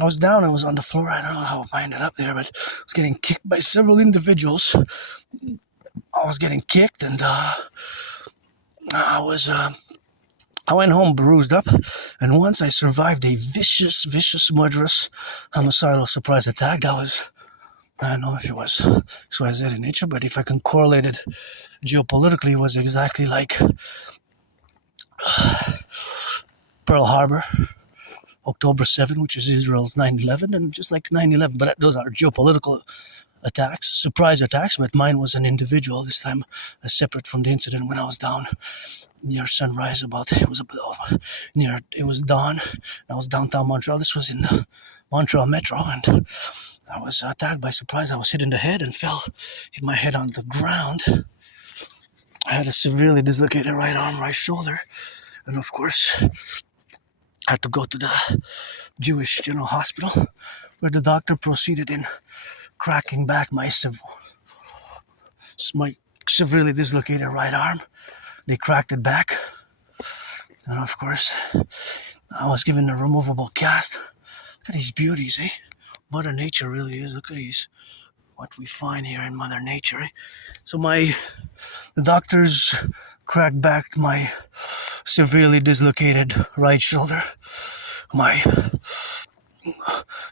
I was down, I was on the floor. I don't know how I ended up there, but I was getting kicked by several individuals. I was getting kicked, and I went home bruised up, and once I survived a vicious, murderous, homicidal surprise attack. That was, I don't know if it was XYZ in nature, but if I can correlate it geopolitically, it was exactly like Pearl Harbor, October 7, which is Israel's 9/11, and just like 9/11, but those are geopolitical attacks, surprise attacks, but mine was an individual, this time separate from the incident when I was down near sunrise. It was dawn. I was downtown Montreal. This was in the Montreal Metro, and I was attacked by surprise. I was hit in the head and hit my head on the ground. I had a severely dislocated right arm, right shoulder, and of course, I had to go to the Jewish General Hospital, where the doctor proceeded in cracking back my severely dislocated right arm. They cracked it back, and of course, I was given a removable cast. Look at these beauties, eh? Mother Nature really is. Look at these, what we find here in Mother Nature. Eh? So the doctors cracked back my severely dislocated right shoulder, my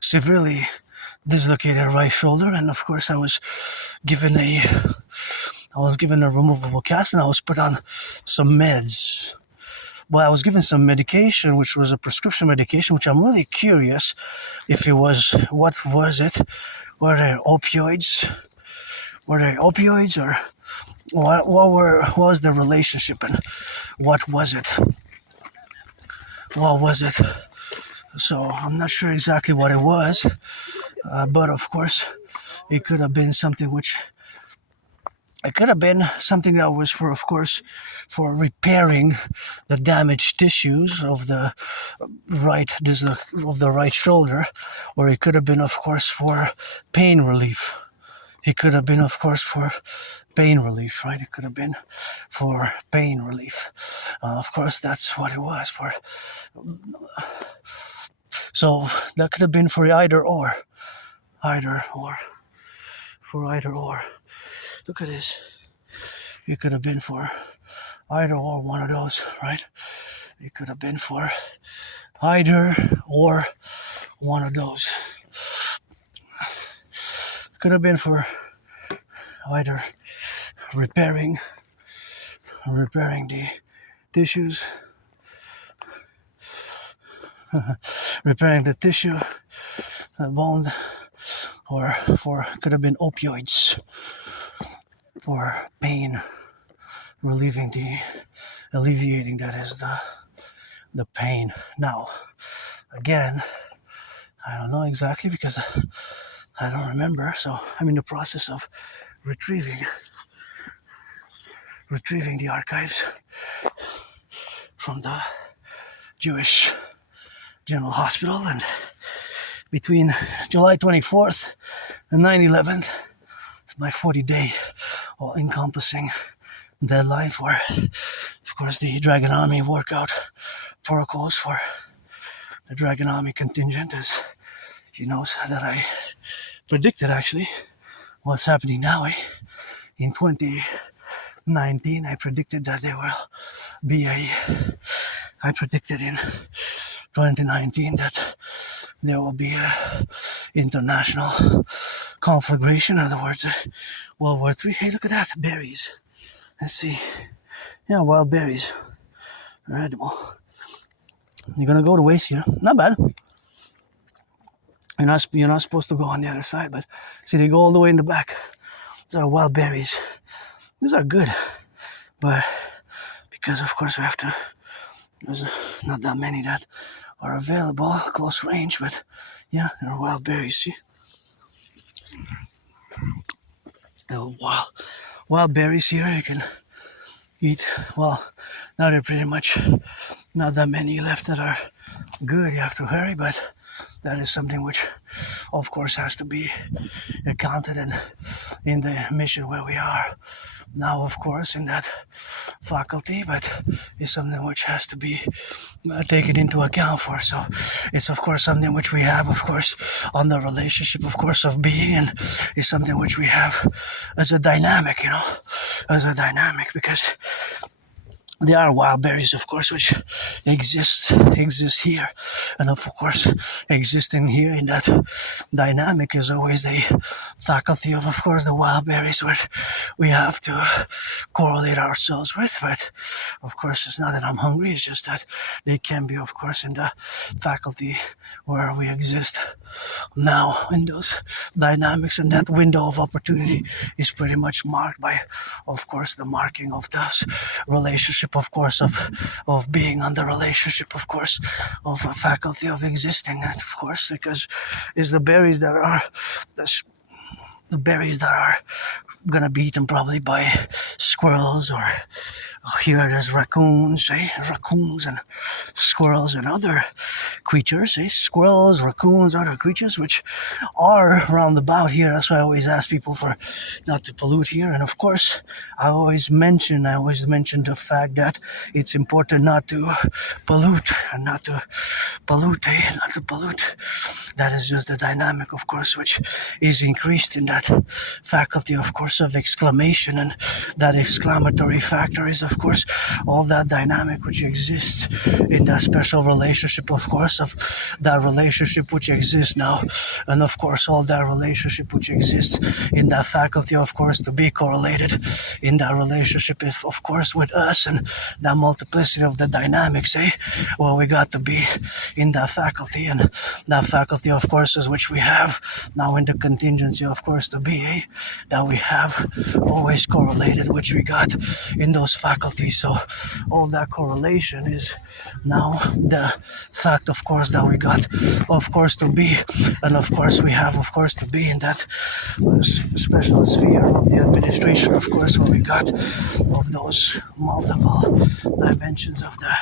severely dislocated right shoulder, and of course I was given a removable cast, and I was put on some meds. Well, I was given some medication, which was a prescription medication, which I'm really curious if it was, what was it? Were they opioids? Or what was the relationship, and what was it? So I'm not sure exactly what it was, but of course it could have been something that was for repairing the damaged tissues of the right shoulder, or it could have been, of course, for pain relief. It could have been, of course, for pain relief, right? It could have been for pain relief. Of course, that's what it was for. So that could have been for either or. Look at this. It could have been for either or one of those, right? It could have been for either or one of those. Could have been for either repairing the tissues, repairing the tissue, the bone, or for could have been opioids for pain, alleviating that is the pain. Now, again, I don't know exactly because I don't remember, so I'm in the process of retrieving the archives from the Jewish General Hospital, and between July 24th and 9/11, it's my 40-day all-encompassing deadline for, of course, the Dragon Army workout protocols for the Dragon Army contingent, as he knows that I predicted actually what's happening now. In 2019, I predicted that there will be I predicted in 2019 that there will be a international conflagration, in other words, World War III. Hey, look at that, berries. Let's see. Yeah, wild berries. Incredible. You're gonna go to waste here. Not bad. You're not supposed to go on the other side, but see, they go all the way in the back. These are wild berries. These are good, but because of course we have to. There's not that many that are available close range, but yeah, they're wild berries. See, wild berries here you can eat. Well, now they're pretty much not that many left that are good. You have to hurry, but that is something which, of course, has to be accounted in the mission where we are now, of course, in that faculty, but it's something which has to be taken into account for. So it's, of course, something which we have, of course, on the relationship, of course, of being, and it's something which we have as a dynamic, because there are wild berries, of course, which exist here, and of course, existing here in that dynamic is always the faculty of course, the wild berries, which we have to correlate ourselves with. But of course, it's not that I'm hungry; it's just that they can be, of course, in the faculty where we exist now in those dynamics, and that window of opportunity is pretty much marked by, of course, the marking of this relationship, of course, of being on the relationship, of course, of a faculty of existing, and of course, because it's the berries that are gonna be eaten probably by squirrels, or here there's raccoons and squirrels and other creatures, squirrels, raccoons, other creatures which are round about here. That's why I always ask people for not to pollute here. And of course, I always mention the fact that it's important not to pollute. That is just the dynamic, of course, which is increased in that faculty, of course, of exclamation, and that exclamatory factor is, of course, all that dynamic which exists in that special relationship, of course, of that relationship which exists now, and of course, all that relationship which exists in that faculty, of course, to be correlated in that relationship, if, of course, with us, and that multiplicity of the dynamics, well, we got to be in that faculty, and that faculty, of course, is which we have now in the contingency, of course, to be, that we have always correlated, which we got in those faculties. So all that correlation is now the fact, of course, that we got, of course, to be, and of course we have, of course, to be in that special sphere of the administration, of course, where we got of those multiple dimensions of the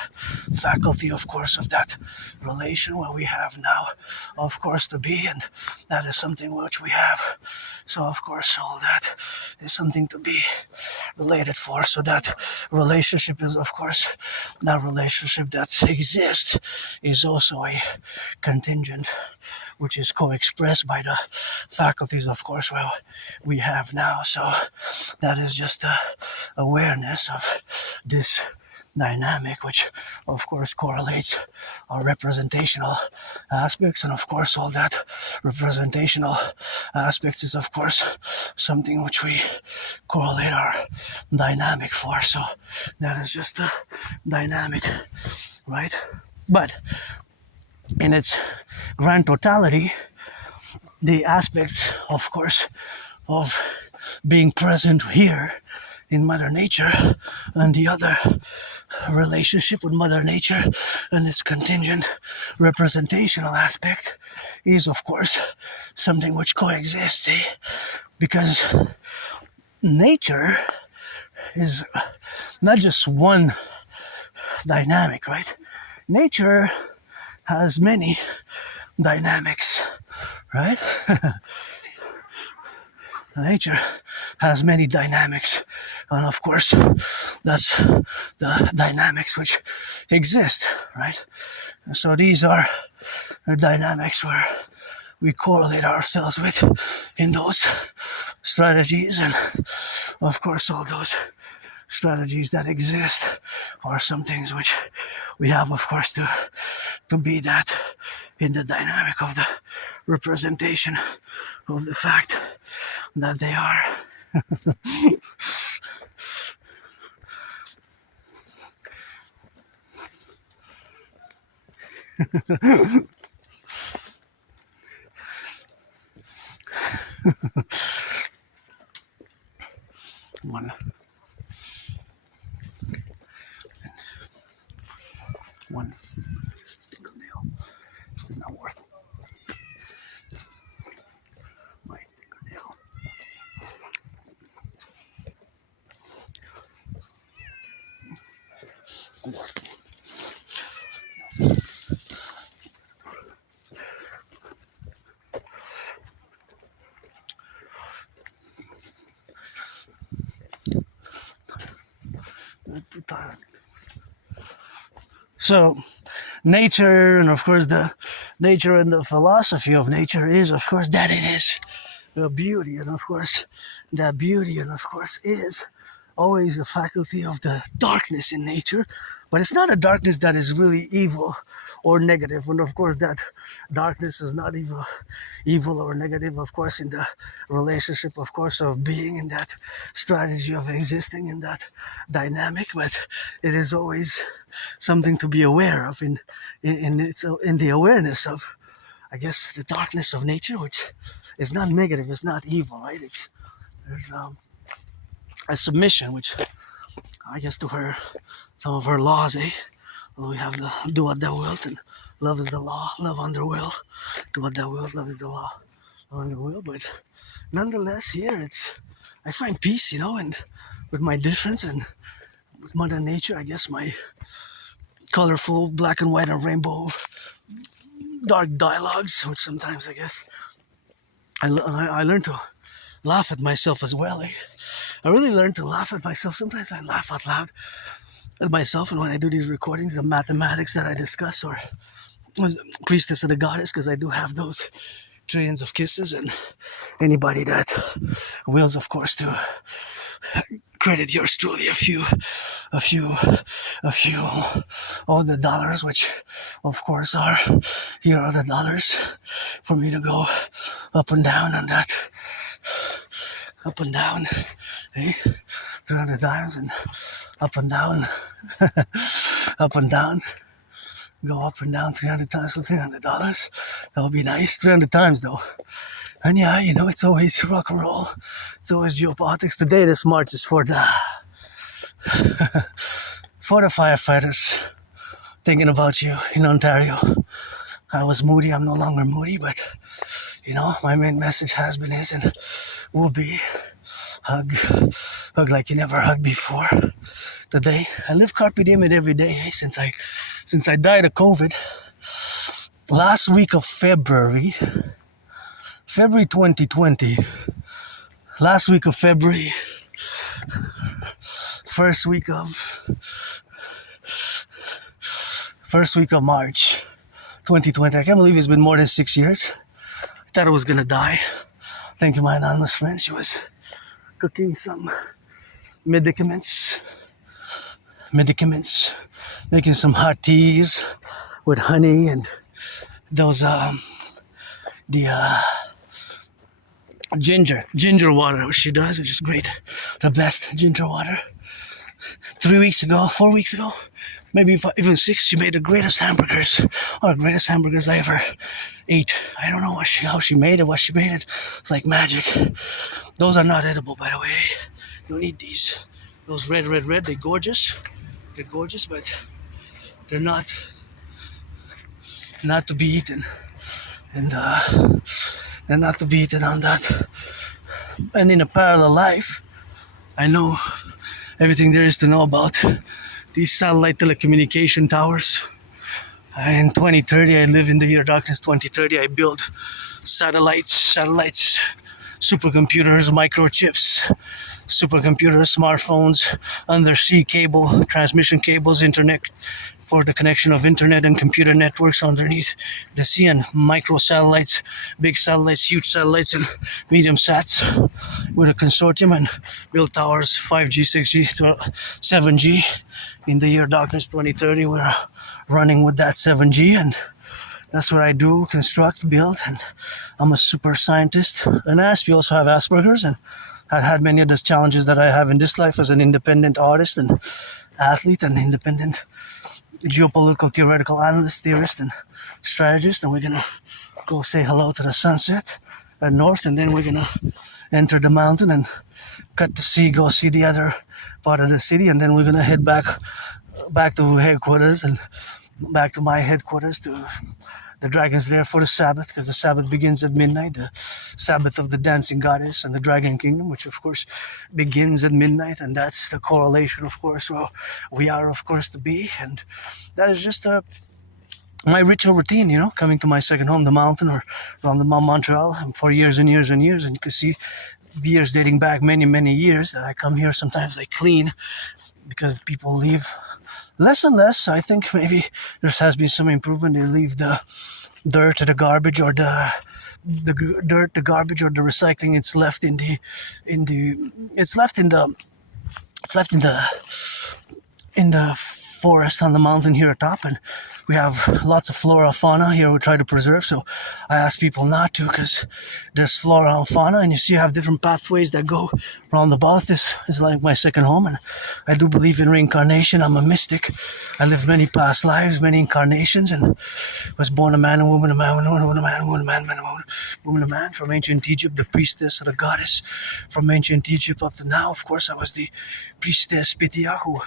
faculty, of course, of that relation where we have now, of course, to be, and that is something which we have. So of course, all that is something to be related for. So that relationship is, of course, that relationship that exists is also a contingent which is co-expressed by the faculties, of course, well, we have now. So that is just awareness of this dynamic, which of course correlates our representational aspects, and of course all that representational aspects is of course something which we correlate our dynamic for. So that is just a dynamic, right? But in its grand totality, the aspects, of course, of being present here in Mother Nature and the other relationship with Mother Nature and its contingent representational aspect is, of course, something which coexists, because nature is not just one dynamic, right? Nature has many dynamics, right? Nature has many dynamics, and of course, that's the dynamics which exist, right? And so these are the dynamics where we correlate ourselves with in those strategies, and of course, all those strategies that exist are some things which we have, of course, to be that in the dynamic of the representation of the fact that they are. One. Fingernail is not worth my fingernail. So, nature, and of course, the nature and the philosophy of nature is, of course, that it is the beauty, and of course, that beauty, and of course, is always the faculty of the darkness in nature, but it's not a darkness that is really evil or negative, and of course that darkness is not evil or negative, of course, in the relationship, of course, of being in that strategy of existing in that dynamic, but it is always something to be aware of in the awareness of, I guess, the darkness of nature, which is not negative, it's not evil, right? There's a submission, which I guess to her, some of her laws, we have the do what thou wilt, and love is the law, love under will, do what thou wilt, love is the law, love under will. But nonetheless, here I find peace, and with my difference and with Mother Nature, I guess my colorful black and white and rainbow dark dialogues, which sometimes I guess I learn to laugh at myself as well. I really learned to laugh at myself. Sometimes I laugh out loud at myself, and when I do these recordings, the mathematics that I discuss, or priestess of the goddess, because I do have those trillions of kisses, and anybody that wills, of course, to credit yours truly a few, all the dollars, which of course here are the dollars for me to go up and down on that, up and down, 300 times, and up and down, up and down, go up and down 300 times for $300. That would be nice. 300 times though. And yeah, it's always rock and roll. It's always geopolitics. Today this march is for the firefighters. Thinking about you in Ontario. I was moody. I'm no longer moody, but my main message has been, is, and will be, hug like you never hugged before. Today, I live carpe diem every day, since I died of COVID. Last week of February 2020. Last week of February. First week of March 2020. I can't believe it's been more than 6 years. I thought I was gonna die. Thank you, my anonymous friend. She was cooking some medicaments medicaments, making some hot teas with honey and those the ginger water, which she does, which is great, the best ginger water. 3 weeks ago, 4 weeks ago, maybe even 6, she made the greatest hamburgers, or greatest hamburgers I ever ate. I don't know how she made it, what she made it. It's like magic. Those are not edible, by the way. You don't eat these. Those red, they're gorgeous. They're gorgeous, but they're not to be eaten. And they're not to be eaten on that. And in a parallel life, I know everything there is to know about these satellite telecommunication towers. In 2030, I live in the year darkness 2030. I build satellites, supercomputers, microchips, supercomputers, smartphones, undersea cable, transmission cables, internet for the connection of internet and computer networks underneath the sea, and micro satellites, big satellites, huge satellites, and medium sats with a consortium, and build towers 5G, 6G, 7G. In the year darkness 2030, we're running with that 7G, and that's what I do, construct, build, and I'm a super scientist. And Aspie also have Asperger's, and I've had many of those challenges that I have in this life as an independent artist and athlete and independent geopolitical theoretical analyst, theorist, and strategist. And we're gonna go say hello to the sunset at north, and then we're gonna enter the mountain and cut the sea, go see the other part of the city, and then we're gonna head back to headquarters and back to my headquarters to the dragons there for the Sabbath, because the Sabbath begins at midnight, the Sabbath of the dancing goddess and the dragon kingdom, which of course begins at midnight, and that's the correlation, of course, where we are, of course, to be. And that is just my ritual routine, coming to my second home, the mountain, or around the Mount Montreal, for years and years and years. And you can see years dating back many years that I come here. Sometimes I clean because people leave less and less. I think maybe there has been some improvement. They leave the dirt or the garbage, or the garbage or the recycling. It's left in the forest on the mountain here atop, and we have lots of flora, fauna here we try to preserve. So I ask people not to, because there's flora and fauna, and you see I have different pathways that go around about. This is like my second home, and I do believe in reincarnation. I'm a mystic. I lived many past lives, many incarnations, and was born a man, a woman, a man, a woman, a man, a woman, a man, a woman, a man. From ancient Egypt, the priestess or the goddess. From ancient Egypt up to now, of course, I was the priestess Pythia, who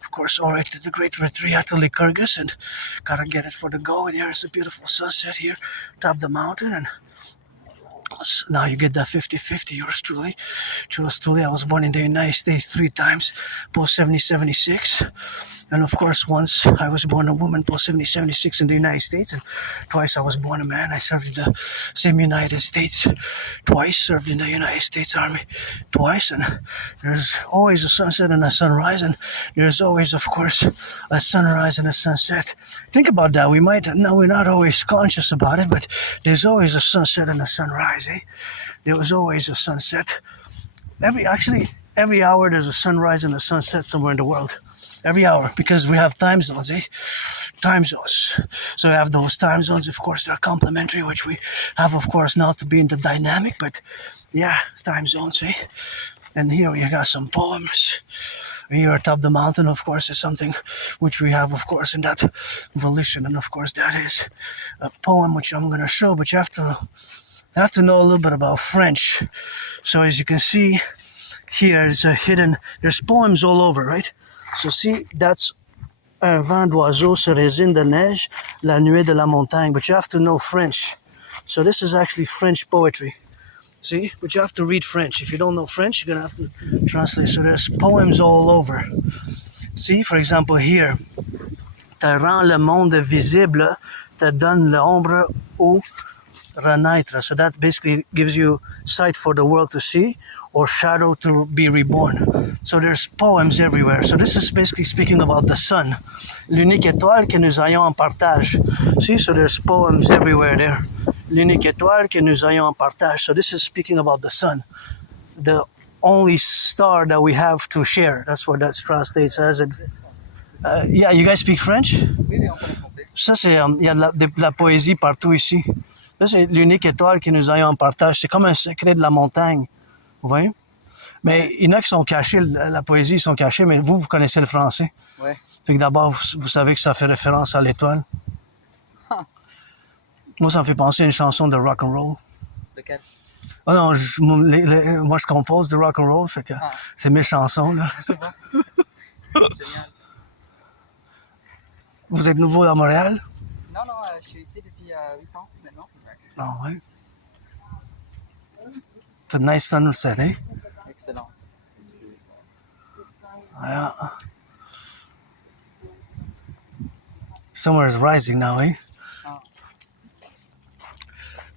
of course, orated the great retreat to Lycurgus, and gotta get it for the go. There's a beautiful sunset here, top the mountain, and now you get that 50-50. Yours truly. I was born in the United States 3 times, post 70-76. And of course, once I was born a woman, post 70-76 in the United States, and twice I was born a man. I served in the same United States twice, served in the United States Army twice, and there's always a sunset and a sunrise, and there's always, of course, a sunrise and a sunset. Think about that. We're not always conscious about it, but there's always a sunset and a sunrise, eh? There was always a sunset. Every hour there's a sunrise and a sunset somewhere in the world. Every hour, because we have time zones, eh? Time zones. So we have those time zones, of course, they're complementary, which we have, of course, not to be in the dynamic, but yeah, time zones, eh? And here we got some poems. Here atop the mountain, of course, is something which we have, of course, in that volition, and of course, that is a poem which I'm going to show, but you have to know a little bit about French. So as you can see, here there's poems all over, right? So see, that's un vent d'oiseau se résine de neige, la nuée de la montagne. But you have to know French. So this is actually French poetry. See? But you have to read French. If you don't know French, you're going to have to translate. So there's poems all over. See, for example, here. Te rend le monde visible, te donne l'ombre au renaître. So that basically gives you sight for the world to see, or shadow to be reborn. So there's poems everywhere. So this is basically speaking about the sun. L'unique étoile que nous ayons en partage. See, so there's poems everywhere there. L'unique étoile que nous ayons en partage. So this is speaking about the sun. The only star that we have to share. That's what that translates as. Yeah, you guys speak French? Oui, oui, on parle français. Ça, c'est, il y a de la poésie partout ici. Là, c'est l'unique étoile que nous ayons en partage. C'est comme un secret de la montagne. Vous voyez? Mais il y en a qui sont cachés, la poésie, ils sont cachés, mais vous connaissez le français. Ouais. Fait que d'abord, vous savez que ça fait référence à l'étoile. Ah. Moi, ça me fait penser à une chanson de rock'n'roll. Lequel? Oh non, moi, je compose de rock'n'roll, fait que c'est mes chansons, là. Je sais pas. Génial. Vous êtes nouveau à Montréal? Non, je suis ici depuis 8 ans maintenant. Ah ouais. It's a nice sunset, eh? Excellent. Yeah. Summer is rising now, eh? Oh.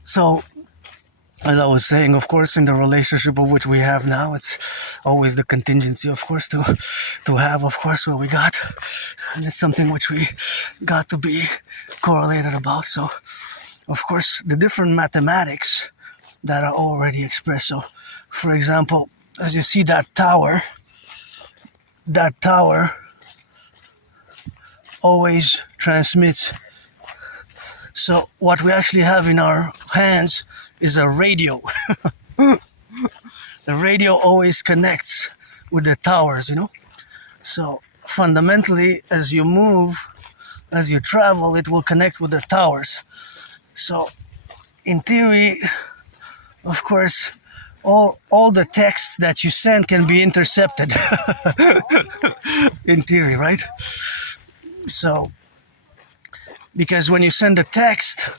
So, as I was saying, of course, in the relationship of which we have now, it's always the contingency, of course, to have, of course, what we got. And it's something which we got to be correlated about. So, of course, the different mathematics that are already expressed. So, for example, as you see that tower always transmits. So what we actually have in our hands is a radio. The radio always connects with the towers, you know? So fundamentally, as you move, as you travel, it will connect with the towers. So in theory, of course, all the texts that you send can be intercepted. In theory, right? So, because when you send a text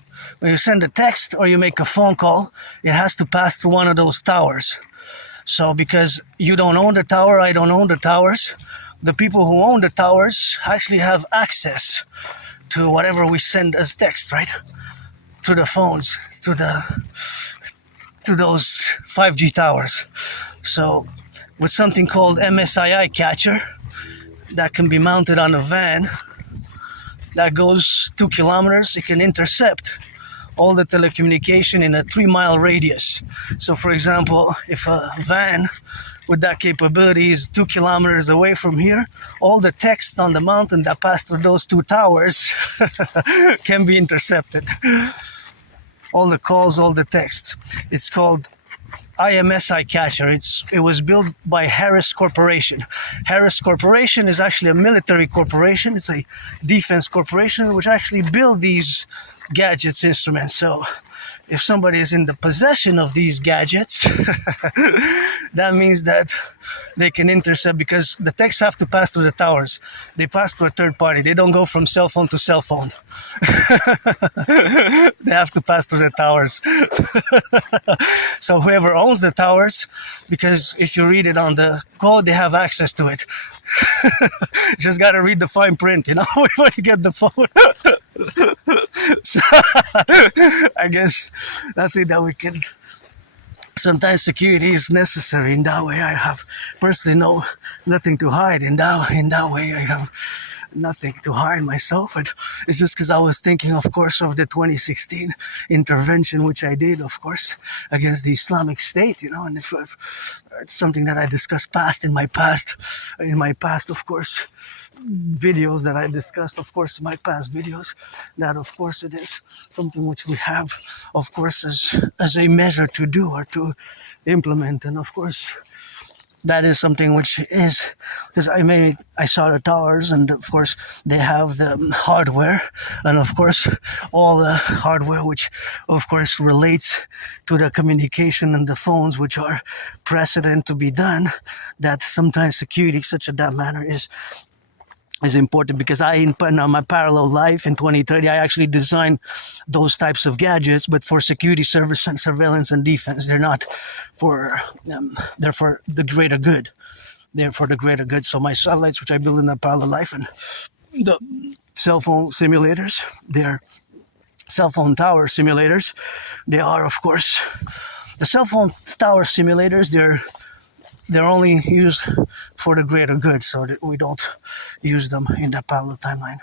or you make a phone call, it has to pass through one of those towers. So because you don't own the tower, I don't own the towers, the people who own the towers actually have access to whatever we send as text, right? Through the phones, to those 5G towers. So with something called MSII catcher that can be mounted on a van that goes 2 kilometers, it can intercept all the telecommunication in a 3-mile radius. So for example, if a van with that capability is 2 kilometers away from here, all the texts on the mountain that pass through those 2 towers can be intercepted. All the calls, all the texts. It's called IMSI Catcher. It was built by Harris Corporation. Harris Corporation is actually a military corporation. It's a defense corporation which actually build these gadgets, instruments. So if somebody is in the possession of these gadgets, that means that they can intercept, because the texts have to pass through the towers. They pass through a third party. They don't go from cell phone to cell phone. They have to pass through the towers. So whoever owns the towers, because if you read it on the code, they have access to it. Just got to read the fine print, you know, before you get the phone. So, I guess nothing that we can. Sometimes security is necessary. In that way, I have personally nothing to hide. In that way, I have nothing to hide myself. And it's just because I was thinking, of course, of the 2016 intervention, which I did, of course, against the Islamic State, you know, and if it's something that I discussed in my past, of course, videos that I discussed, of course, my past videos, that of course it is something which we have, of course, as a measure to do or to implement. And of course, that is something which is, because I saw the towers, and of course they have the hardware, and of course all the hardware which of course relates to the communication and the phones, which are precedent to be done, that sometimes security such in that manner is important, because in my parallel life in 2030, I actually designed those types of gadgets, but for security, service, and surveillance and defense. They're not for, they're for the greater good. They're for the greater good. So my satellites, which I built in that parallel life, and the cell phone simulators, they're cell phone tower simulators. They are, of course, the cell phone tower simulators, they're only used for the greater good, so that we don't use them in that parallel timeline.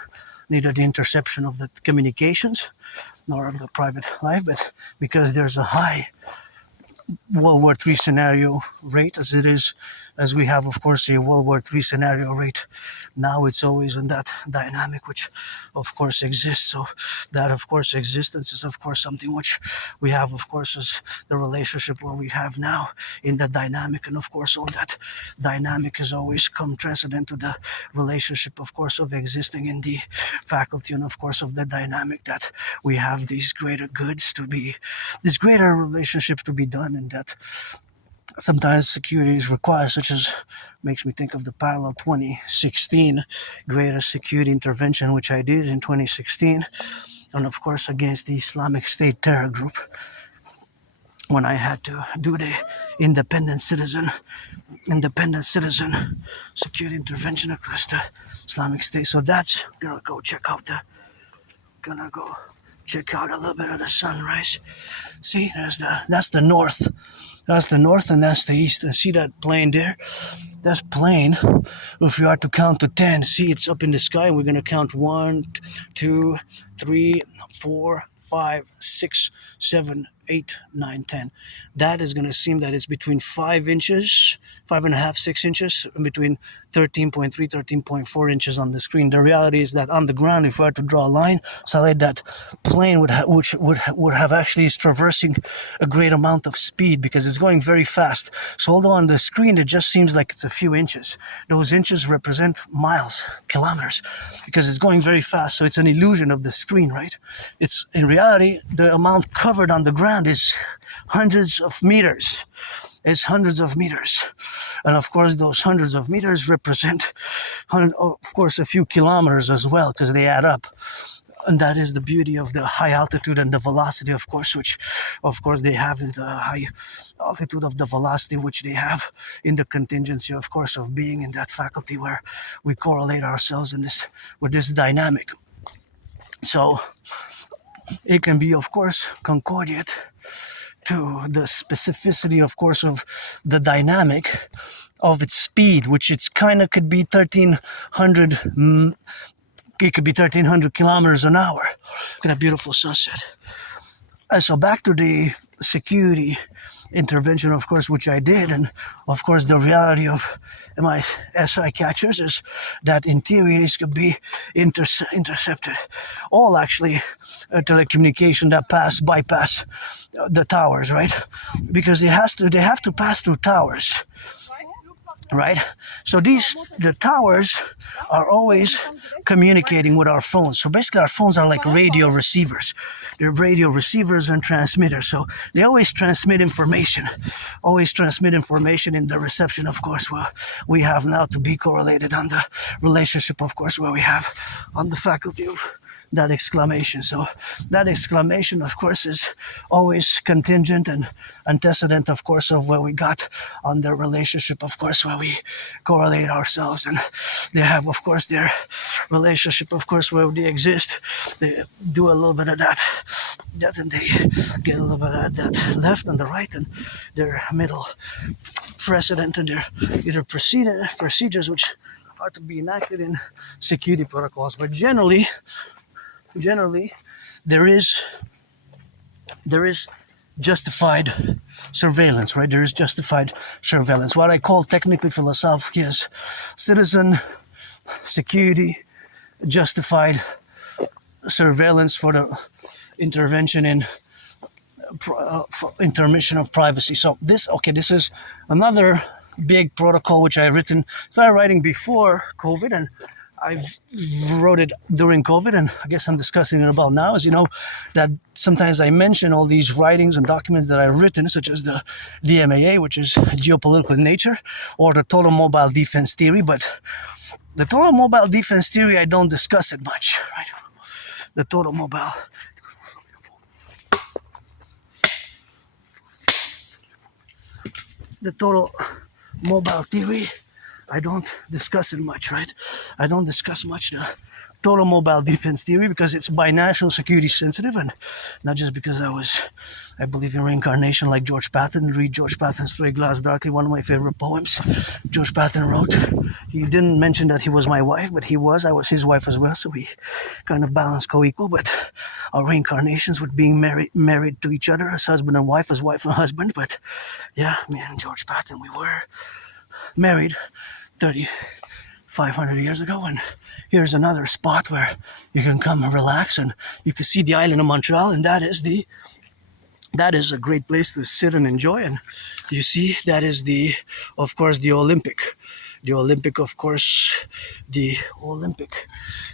Neither the interception of the communications nor of the private life, but because there's a high World War III scenario rate as we have, of course, a World War III scenario rate. Now it's always in that dynamic which, of course, exists. So that, of course, existence is, of course, something which we have, of course, is the relationship where we have now in the dynamic. And, of course, all that dynamic has always come transcendent to the relationship, of course, of existing in the faculty and, of course, of the dynamic that we have these greater goods to be, this greater relationship to be done, and that sometimes security is required, such as makes me think of the parallel 2016 greater security intervention, which I did in 2016, and of course against the Islamic State terror group, when I had to do the independent citizen security intervention across the Islamic State. So that's gonna go check out a little bit of the sunrise. See, that's the north. That's the north and that's the east. And see that plane there? That's plane. If you are to count to 10, see it's up in the sky. And we're gonna count 1, 2, 3, 4, 5, 6, 7, 8, 9, 10. That is gonna seem that it's between 5 inches, 5.5, 6 inches, and between 13.3, 13.4 inches on the screen. The reality is that on the ground, if we were to draw a line, so that plane would have actually is traversing a great amount of speed because it's going very fast. So although on the screen it just seems like it's a few inches, those inches represent miles, kilometers, because it's going very fast. So it's an illusion of the screen, right? It's in reality the amount covered on the ground is hundreds of meters. It's hundreds of meters. And of course, those hundreds of meters represent, of course, a few kilometers as well, because they add up. And that is the beauty of the high altitude and the velocity, of course, which, of course, they have is the high altitude of the velocity, which they have in the contingency, of course, of being in that faculty where we correlate ourselves in this with this dynamic. So it can be, of course, concordiate to the specificity, of course, of the dynamic of its speed, which it's kind of could be 1300. It could be 1300 kilometers an hour. Look at that beautiful sunset. And so back to the security intervention, of course, which I did, and of course the reality of my SI catchers is that in theory these could be intercepted. All actually telecommunication that bypass the towers, right? Because they have to pass through towers, right? So the towers are always communicating with our phones. So basically our phones are like radio receivers. They're radio receivers and transmitters. So they always transmit information in the reception, of course, where we have now to be correlated on the relationship, of course, where we have on the faculty of that exclamation. So that exclamation, of course, is always contingent and antecedent, of course, of where we got on the relationship, of course, where we correlate ourselves. And they have, of course, their relationship, of course, where they exist. They do a little bit of that and they get a little bit of that left and the right and their middle precedent and their either procedures which are to be enacted in security protocols. But generally there is justified surveillance, right? There is justified surveillance. What I call technically philosophically is citizen security justified surveillance for the intervention in intermission of privacy. So this is another big protocol which I started writing before COVID, and I wrote it during COVID, and I guess I'm discussing it about now, is, that sometimes I mention all these writings and documents that I've written, such as the DMAA, which is geopolitical in nature, or the total mobile defense theory. But the total mobile defense theory, I don't discuss it much, right? The total mobile theory, I don't discuss it much, right? I don't discuss much the total mobile defense theory because it's by national security sensitive, and not just because I believe in reincarnation like George Patton. Read George Patton's Three Glass Darkly, one of my favorite poems George Patton wrote. He didn't mention that he was my wife, but I was his wife as well, so we kind of balanced co-equal, but our reincarnations with being married to each other as husband and wife, as wife and husband. But yeah, me and George Patton, we were married 3,500 years ago, and here's another spot where you can come and relax, and you can see the island of Montreal, and that is a great place to sit and enjoy. And you see, that is of course, the Olympic, of course, the Olympic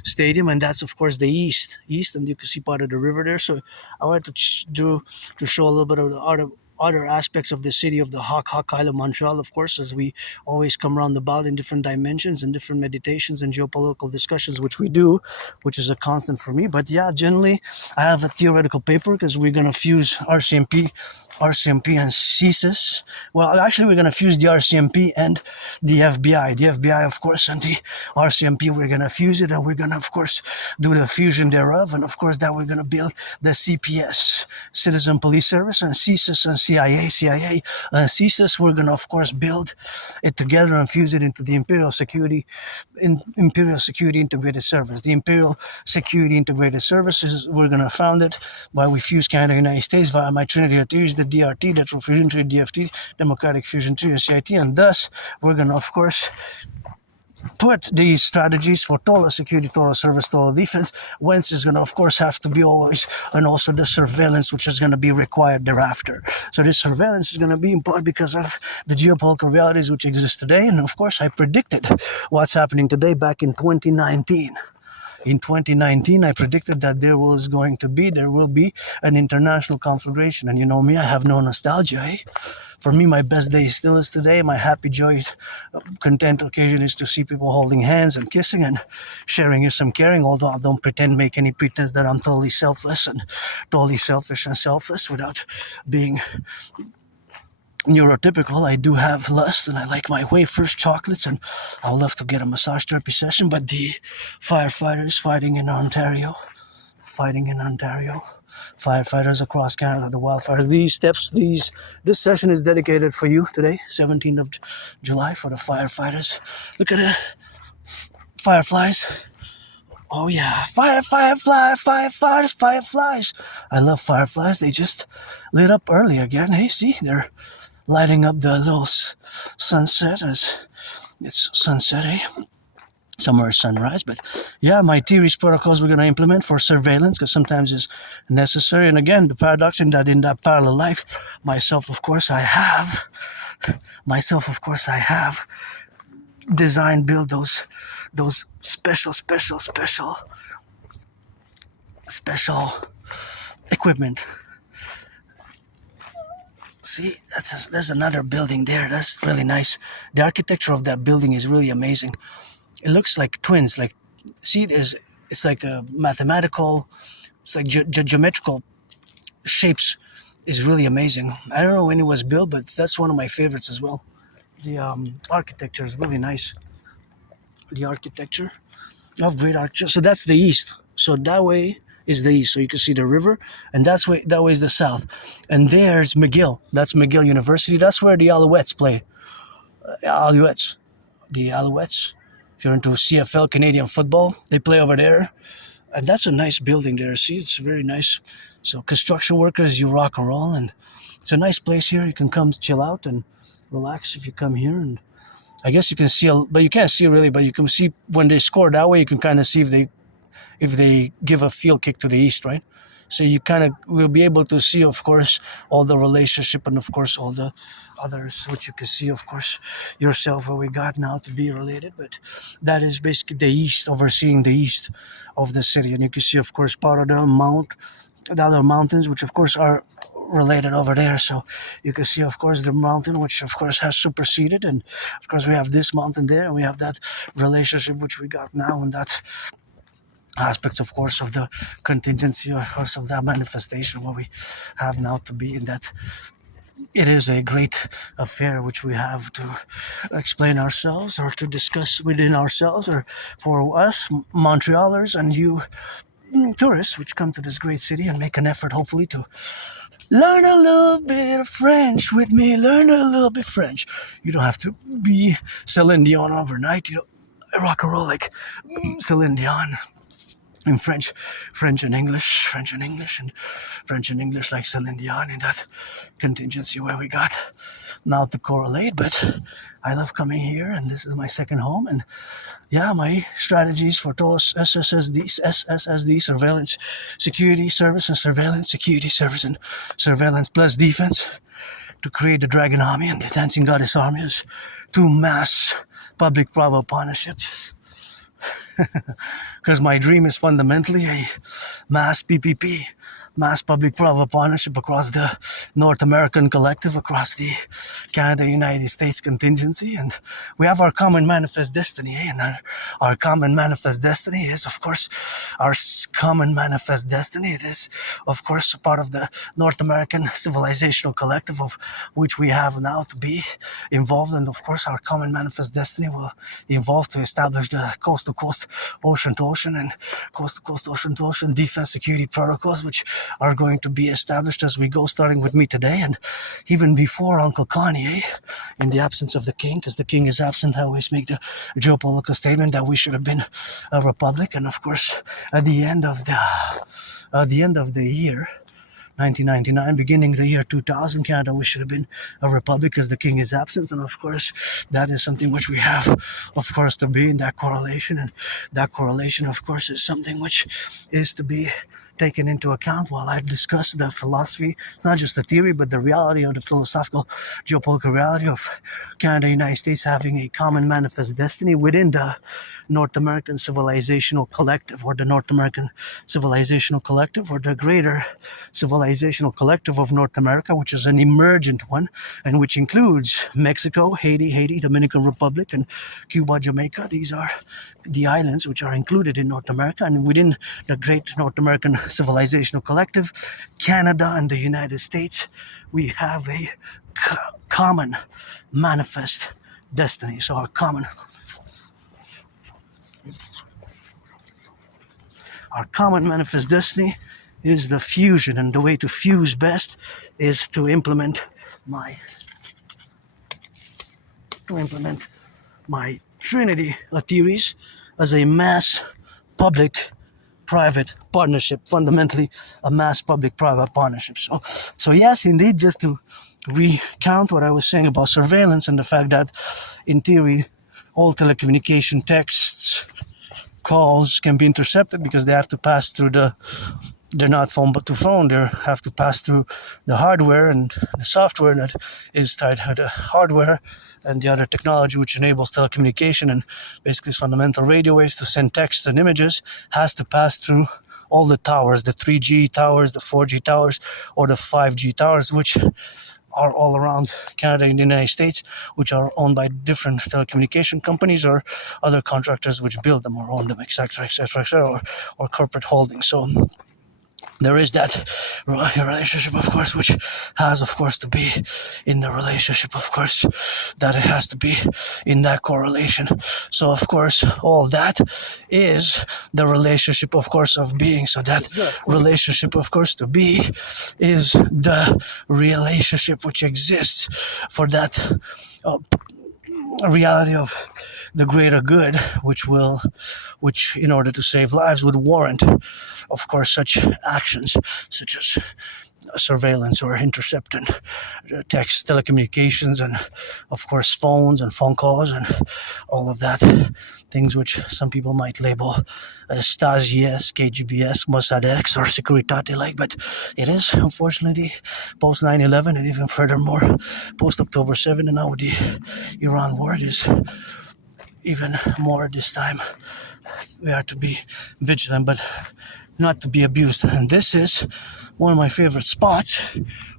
Stadium, and that's of course the east, and you can see part of the river there. So I wanted to show a little bit of the other aspects of the city of the Hawk Isle of Montreal, of course, as we always come round about in different dimensions and different meditations and geopolitical discussions, which we do, which is a constant for me. But yeah, generally, I have a theoretical paper because we're going to fuse RCMP and CSIS. Well, actually, we're going to fuse the RCMP and the FBI. The FBI, of course, and the RCMP, we're going to fuse it, and we're going to, of course, do the fusion thereof. And of course, that we're going to build the CPS, Citizen Police Service, and CSIS and CIA, CSIS, we're going to, of course, build it together and fuse it into the Imperial Security Integrated Service. The Imperial Security Integrated Services, we're going to found it by we fuse Canada and United States via my Trinity of theories, the DRT, Natural Fusion Theory, DFT, Democratic Fusion Theory, CIT, and thus we're going to, of course, put these strategies for total security, total service, total defense, whence is going to, of course, have to be always, and also the surveillance, which is going to be required thereafter. So this surveillance is going to be important because of the geopolitical realities which exist today. And of course, I predicted what's happening today back in 2019. In 2019, I predicted that there will be an international conflagration. And you know me, I have no nostalgia. Eh? For me, my best day still is today. My happy, joy, content occasion is to see people holding hands and kissing and sharing is some caring, although I don't make any pretense that I'm totally selfless and totally selfish and selfless without being neurotypical. I do have lust and I like my wafers, chocolates, and I would love to get a massage therapy session. But the firefighters fighting in Ontario, firefighters across Canada, the wildfires, this session is dedicated for you today, 17th of July, for the firefighters. Look at the fireflies. Oh yeah, fireflies. I love fireflies. They just lit up early again. Hey, see, they're lighting up the little sunset as it's sunset, eh? Somewhere sunrise. But yeah, my theories, protocols we're going to implement for surveillance, because sometimes it's necessary. And again, the paradox in that parallel life, myself of course I have designed, build those special equipment. See, there's another building there. That's really nice. The architecture of that building is really amazing. It looks like twins. Like, see, it's like a mathematical, it's like geometrical shapes. Is really amazing. I don't know when it was built, but that's one of my favorites as well. The architecture is really nice. The architecture of great architecture. So that's the east. So that way is the east. So you can see the river, and that way is the south. And there's McGill. That's McGill University. That's where the Alouettes play. The Alouettes. If you're into CFL, Canadian football, they play over there. And that's a nice building there. See, it's very nice. So construction workers, you rock and roll, and it's a nice place here. You can come chill out and relax if you come here. And I guess you can see, but you can't see really, but you can see when they score that way. You can kind of see if they give a field kick to the east, right? So you kind of will be able to see, of course, all the relationship and, of course, all the others, which you can see, of course, yourself, where we got now to be related. But that is basically the east, overseeing the east of the city. And you can see, of course, part of the other mountains, which, of course, are related over there. So you can see, of course, the mountain, which, of course, has superseded. And, of course, we have this mountain there, and we have that relationship, which we got now, and that aspects, of course, of the contingency, of course, of that manifestation, what we have now to be in that it is a great affair which we have to explain ourselves or to discuss within ourselves, or for us Montrealers and you tourists which come to this great city and make an effort hopefully to learn a little bit of French with me. Learn a little bit French. You don't have to be Celine Dion overnight. You know, rock and roll like Celine Dion in French and English, and French and English like Celine Dion in that contingency where we got now to correlate. But I love coming here, and this is my second home. And yeah, my strategies for those SSSD, surveillance, security service, and surveillance, security service, and surveillance plus defense, to create the Dragon Army and the Dancing Goddess Army is two mass public-private partnerships. Because my dream is fundamentally a mass PPP, mass public-private partnership across the North American collective, across the Canada-United States contingency. And we have our common manifest destiny, and our common manifest destiny is, of course, it is, of course, part of the North American civilizational collective, of which we have now to be involved. And of course, our common manifest destiny will evolve to establish the coast-to-coast, ocean-to-ocean, and coast-to-coast, ocean-to-ocean defense security protocols, which are going to be established as we go, starting with me today. And even before Uncle Kanye, in the absence of the king, because the king is absent, I always make the geopolitical statement that we should have been a republic. And of course, at the end of the year 1999, beginning the year 2000, Canada, we should have been a republic because the king is absent. And of course, that is something which we have, of course, to be in that correlation. And that correlation, of course, is something which is to be taken into account while I discuss the philosophy, not just the theory, but the reality of the philosophical geopolitical reality of Canada, United States having a common manifest destiny within the North American civilizational collective, or the North American civilizational collective, or the greater civilizational collective of North America, which is an emergent one, and which includes Mexico, Haiti, Dominican Republic, and Cuba, Jamaica. These are the islands which are included in North America. And within the great North American civilizational collective, Canada and the United States, we have a common manifest destiny. So our common manifest destiny is the fusion, and the way to fuse best is to implement my trinity of theories as a mass public-private partnership, fundamentally a mass public-private partnership. So yes, indeed, just to recount what I was saying about surveillance and the fact that, in theory, all telecommunication texts, calls can be intercepted because they have to pass through they're not phone but to phone. They have to pass through the hardware and the software that is tied to the hardware, and the other technology which enables telecommunication and basically is fundamental radio waves to send text and images, has to pass through all the towers, the 3G towers, the 4G towers, or the 5G towers, which are all around Canada and the United States, which are owned by different telecommunication companies or other contractors which build them or own them, etc., or corporate holdings. So there is that relationship, of course, which has, of course, to be in the relationship, of course, that it has to be in that correlation. So, of course, all that is the relationship, of course, of being. So that relationship, of course, to be is the relationship which exists for that reality of the greater good, which in order to save lives would warrant, of course, such actions such as surveillance or intercept and text, telecommunications, and of course phones and phone calls and all of that, things which some people might label as Stasi-esque, KGB-esque, Mossad-esque, or Securitate-like, but it is, unfortunately, post 9/11 and even furthermore post October 7, and now with the Iran war, it is even more this time. We are to be vigilant, but not to be abused. And this is one of my favorite spots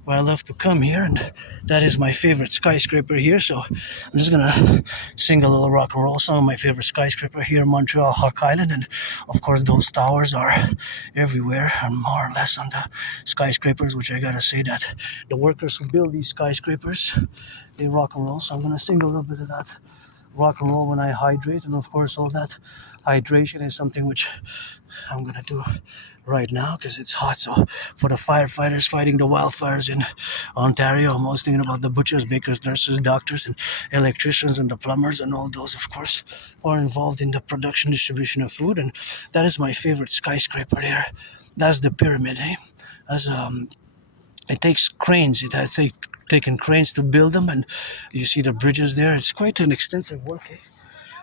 where I love to come here, and that is my favorite skyscraper here. So I'm just gonna sing a little rock and roll song of my favorite skyscraper here in Montreal, Hawk Island. And of course those towers are everywhere and more or less on the skyscrapers, which I gotta say that the workers who build these skyscrapers, they rock and roll. So I'm gonna sing a little bit of that rock and roll when I hydrate. And of course all that hydration is something which I'm gonna do right now because it's hot. So for the firefighters fighting the wildfires in Ontario, I'm always thinking about the butchers, bakers, nurses, doctors, and electricians, and the plumbers, and all those, of course, who are involved in the production, distribution of food. And that is my favorite skyscraper there. That's the pyramid, eh? As it takes cranes. It has taken cranes to build them, and you see the bridges there. It's quite an extensive work, eh?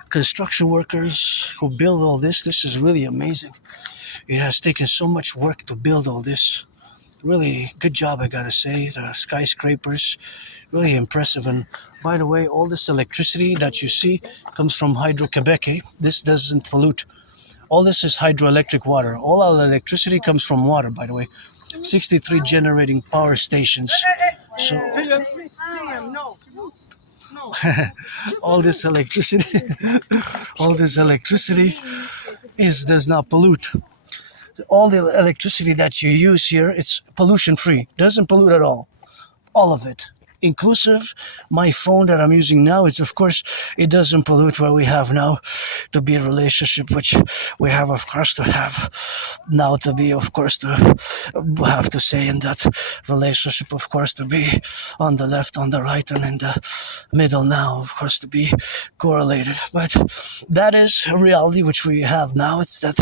Construction workers who build all this is really amazing. It has taken so much work to build all this. Really good job, I gotta say. The skyscrapers, really impressive. And by the way, all this electricity that you see comes from Hydro-Quebec, eh? This doesn't pollute. All this is hydroelectric water. All our electricity comes from water, by the way. 63 generating power stations. So all this electricity does not pollute. All the electricity that you use here, it's pollution free. Doesn't pollute at all of it, inclusive my phone that I'm using now. It's, of course, it doesn't pollute where we have now to be a relationship, which we have, of course, to have now to be, of course, to have to say in that relationship, of course, to be on the left, on the right, and in the middle now, of course, to be correlated. But that is a reality which we have now. It's that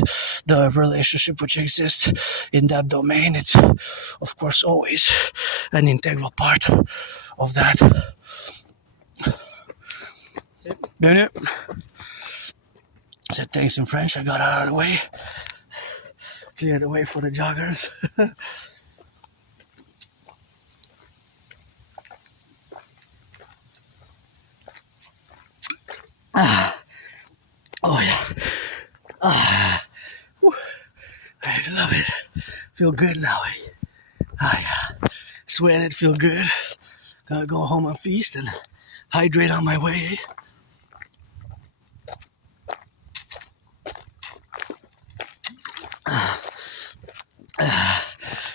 the relationship which exists in that domain, it's, of course, always an integral part of that. Bienvenue. I said thanks in French. I got out of the way. Cleared the way for the joggers. Oh yeah. I love it. Feel good now. Yeah. Sweat it, feel good. Gotta go home and feast and hydrate on my way.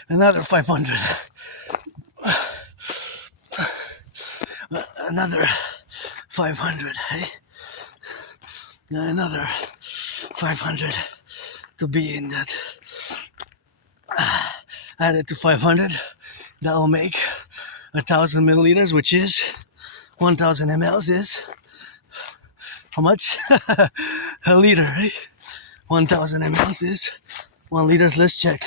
Another 500. Another 500, hey? Another 500 to be in that. Added to 500, that will make 1,000 milliliters, which is 1,000 mLs is how much? A liter, right? 1,000 mLs is 1 liter. Let's check.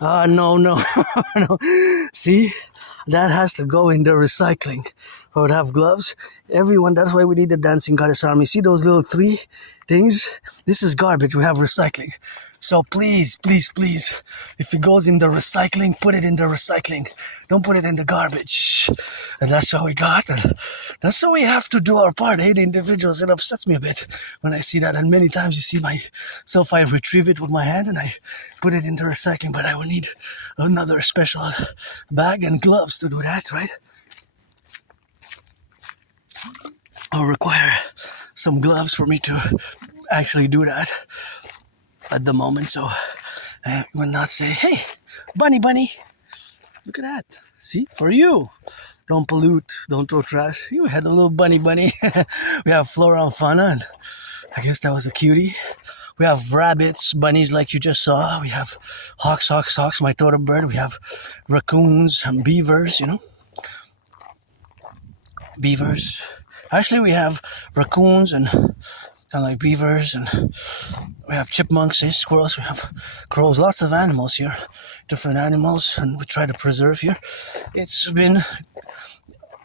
No. No. See, that has to go in the recycling. I would have gloves. Everyone, that's why we need the Dancing Goddess Army. See those little 3 things? This is garbage. We have recycling. So please, if it goes in the recycling, put it in the recycling. Don't put it in the garbage. And that's what we got. And that's how we have to do our part, eh? The individuals. It upsets me a bit when I see that. And many times you see myself, I retrieve it with my hand and I put it into recycling. But I will need another special bag and gloves to do that, right? I'll require some gloves for me to actually do that at the moment, so I will not say, hey, bunny, look at that. See, for you. Don't pollute, don't throw trash. You had a little bunny. We have flora and fauna, and I guess that was a cutie. We have rabbits, bunnies like you just saw. We have hawks, my totem bird. We have raccoons and beavers, Beavers. Actually, we have raccoons and kind of like beavers, and we have chipmunks, squirrels, we have crows, lots of animals here, different animals, and we try to preserve here. It's been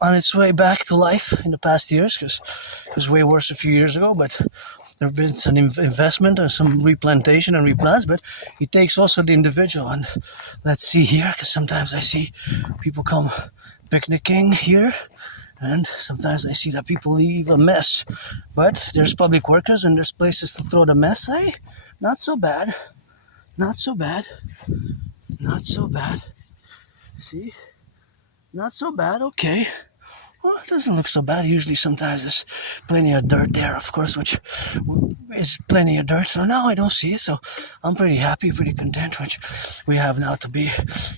on its way back to life in the past years, because it was way worse a few years ago, but there have been some investment and some replantation and replants, but it takes also the individual. And let's see here, because sometimes I see people come picnicking here, and sometimes I see that people leave a mess. But there's public workers and there's places to throw the mess, Not so bad. Not so bad. Not so bad. See? Not so bad. Okay. Well, it doesn't look so bad. Usually, sometimes there's plenty of dirt there, of course, which is plenty of dirt. So now I don't see it. So I'm pretty happy, pretty content, which we have now to be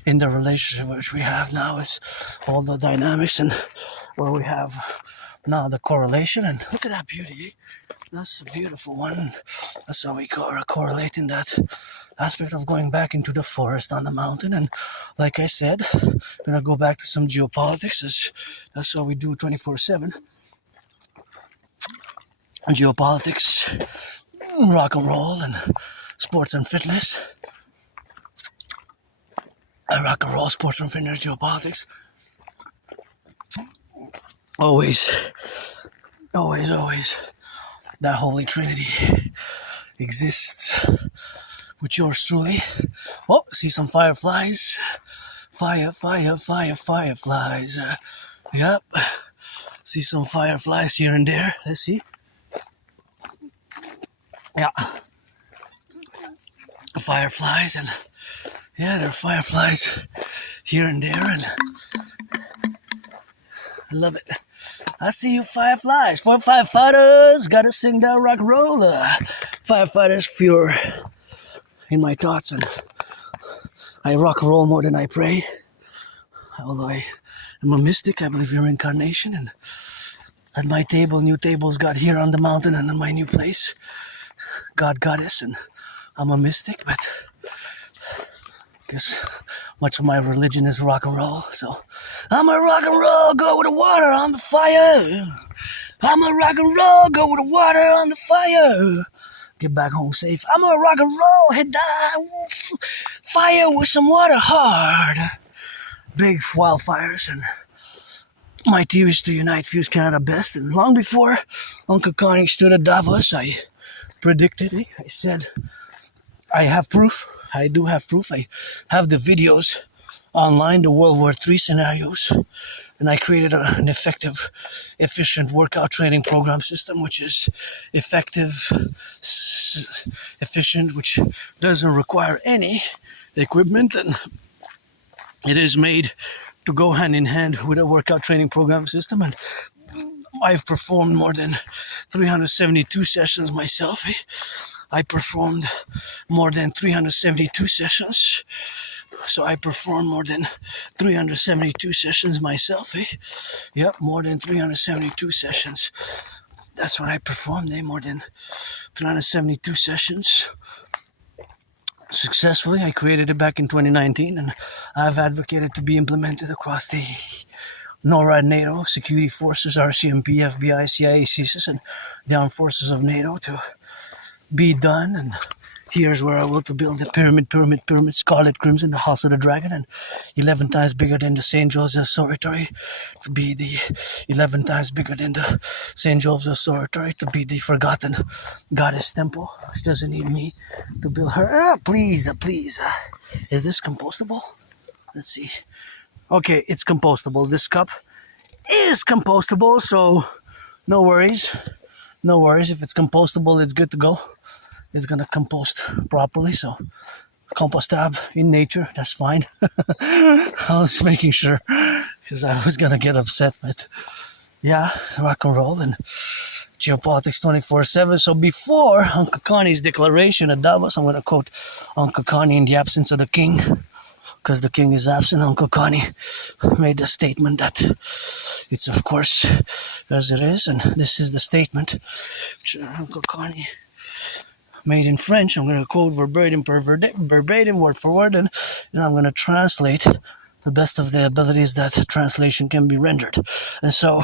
in the relationship which we have now. It's all the dynamics and where we have now the correlation. And look at that beauty. That's a beautiful one. That's how we correlate in that aspect of going back into the forest on the mountain. And like I said, I'm gonna go back to some geopolitics. That's what we do 24/7. Geopolitics, rock and roll, and sports and fitness. Rock and roll, sports and fitness, geopolitics. Always, always, always. That holy trinity exists with yours truly. Oh, see some fireflies. Fireflies. Yep. See some fireflies here and there. Let's see. Yeah. Fireflies, and yeah, there are fireflies here and there, and I love it. I see you fireflies. For firefighters, gotta sing that rock and roll. Firefighters, fewer in my thoughts, and I rock and roll more than I pray. Although I am a mystic, I believe in reincarnation, and at my table, new tables got here on the mountain and in my new place. God, goddess, and I'm a mystic, but I guess much of my religion is rock and roll, so I'm a rock and roll, go with the water on the fire. I'm a rock and roll, go with the water on the fire. Get back home safe. I'm a rock and roll, hit that fire with some water hard. Big wildfires, and my theory is to unite, fuse Canada best. And long before Uncle Connie stood at Davos, I predicted it. I said, I have proof. I do have proof. I have the videos online, the World War III scenarios, and I created an effective, efficient workout training program system, which is effective, efficient, which doesn't require any equipment, and it is made to go hand in hand with a workout training program system. And I've performed more than 372 sessions myself. I performed more than 372 sessions. So I performed more than 372 sessions myself. Yep, more than 372 sessions. That's what I performed. More than 372 sessions. Successfully, I created it back in 2019, and I've advocated to be implemented across the NORAD, NATO, security forces, RCMP, FBI, CIA, CSIS, and the armed forces of NATO to be done. And here's where I will to build a pyramid, Scarlet Crimson, the House of the Dragon, and 11 times bigger than the St. Joseph's Oratory, to be the 11 times bigger than the St. Joseph's Oratory, to be the forgotten goddess temple. She doesn't need me to build her. Please. Is this compostable? Let's see. Okay, it's compostable. This cup is compostable, so no worries. No worries. If it's compostable, it's good to go. It's gonna compost properly, so compost tab in nature, that's fine. I was making sure, because I was gonna get upset, but yeah, rock and roll and geopolitics 24/7. So before Uncle Connie's declaration at Davos, I'm gonna quote Uncle Connie in the absence of the king, because the king is absent. Uncle Connie made a statement that it's of course as it is, and this is the statement which Uncle Connie made in French. I'm going to quote verbatim, word for word, and I'm going to translate the best of the abilities that translation can be rendered. And so,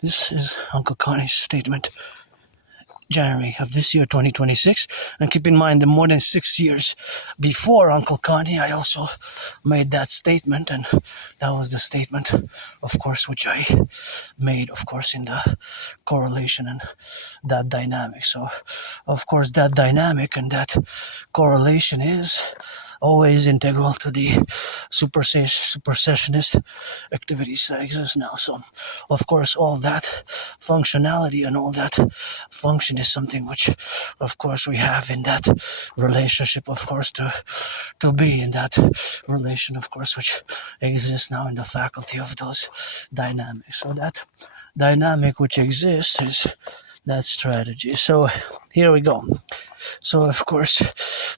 this is Uncle Connie's statement, January of this year, 2026. And keep in mind that more than 6 years before Uncle Connie, I also made that statement, and that was the statement, of course, which I made, of course, in the correlation and that dynamic. So, of course, that dynamic and that correlation is always integral to the supersessionist activities that exist now. So, of course, all that functionality and all that functioning is something which, of course, we have in that relationship, of course, to be in that relation, of course, which exists now in the faculty of those dynamics. So that dynamic which exists is that strategy. So here we go. So of course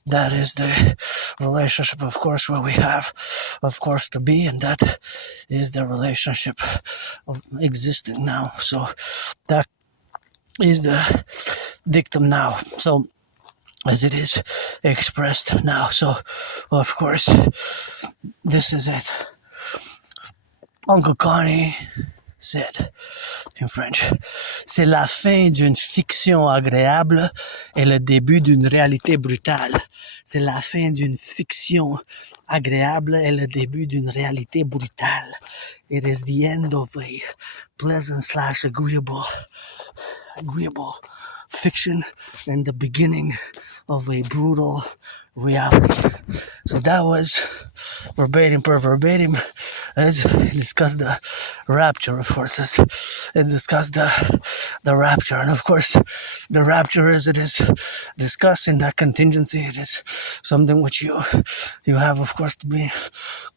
that is the relationship, of course, where we have, of course, to be, and that is the relationship of existing now. So that is the dictum now. So as it is expressed now. So of course this is it. Uncle Connie said in French, c'est la fin d'une fiction agréable et le début d'une réalité brutale. C'est la fin d'une fiction agréable et le début d'une réalité brutale. It is the end of a pleasant / agreeable fiction and the beginning of a brutal reality. So that was verbatim per verbatim as discussed the rapture, of course, as it discussed the rapture. And of course, the rapture, as it is discussed in that contingency, it is something which you have, of course, to be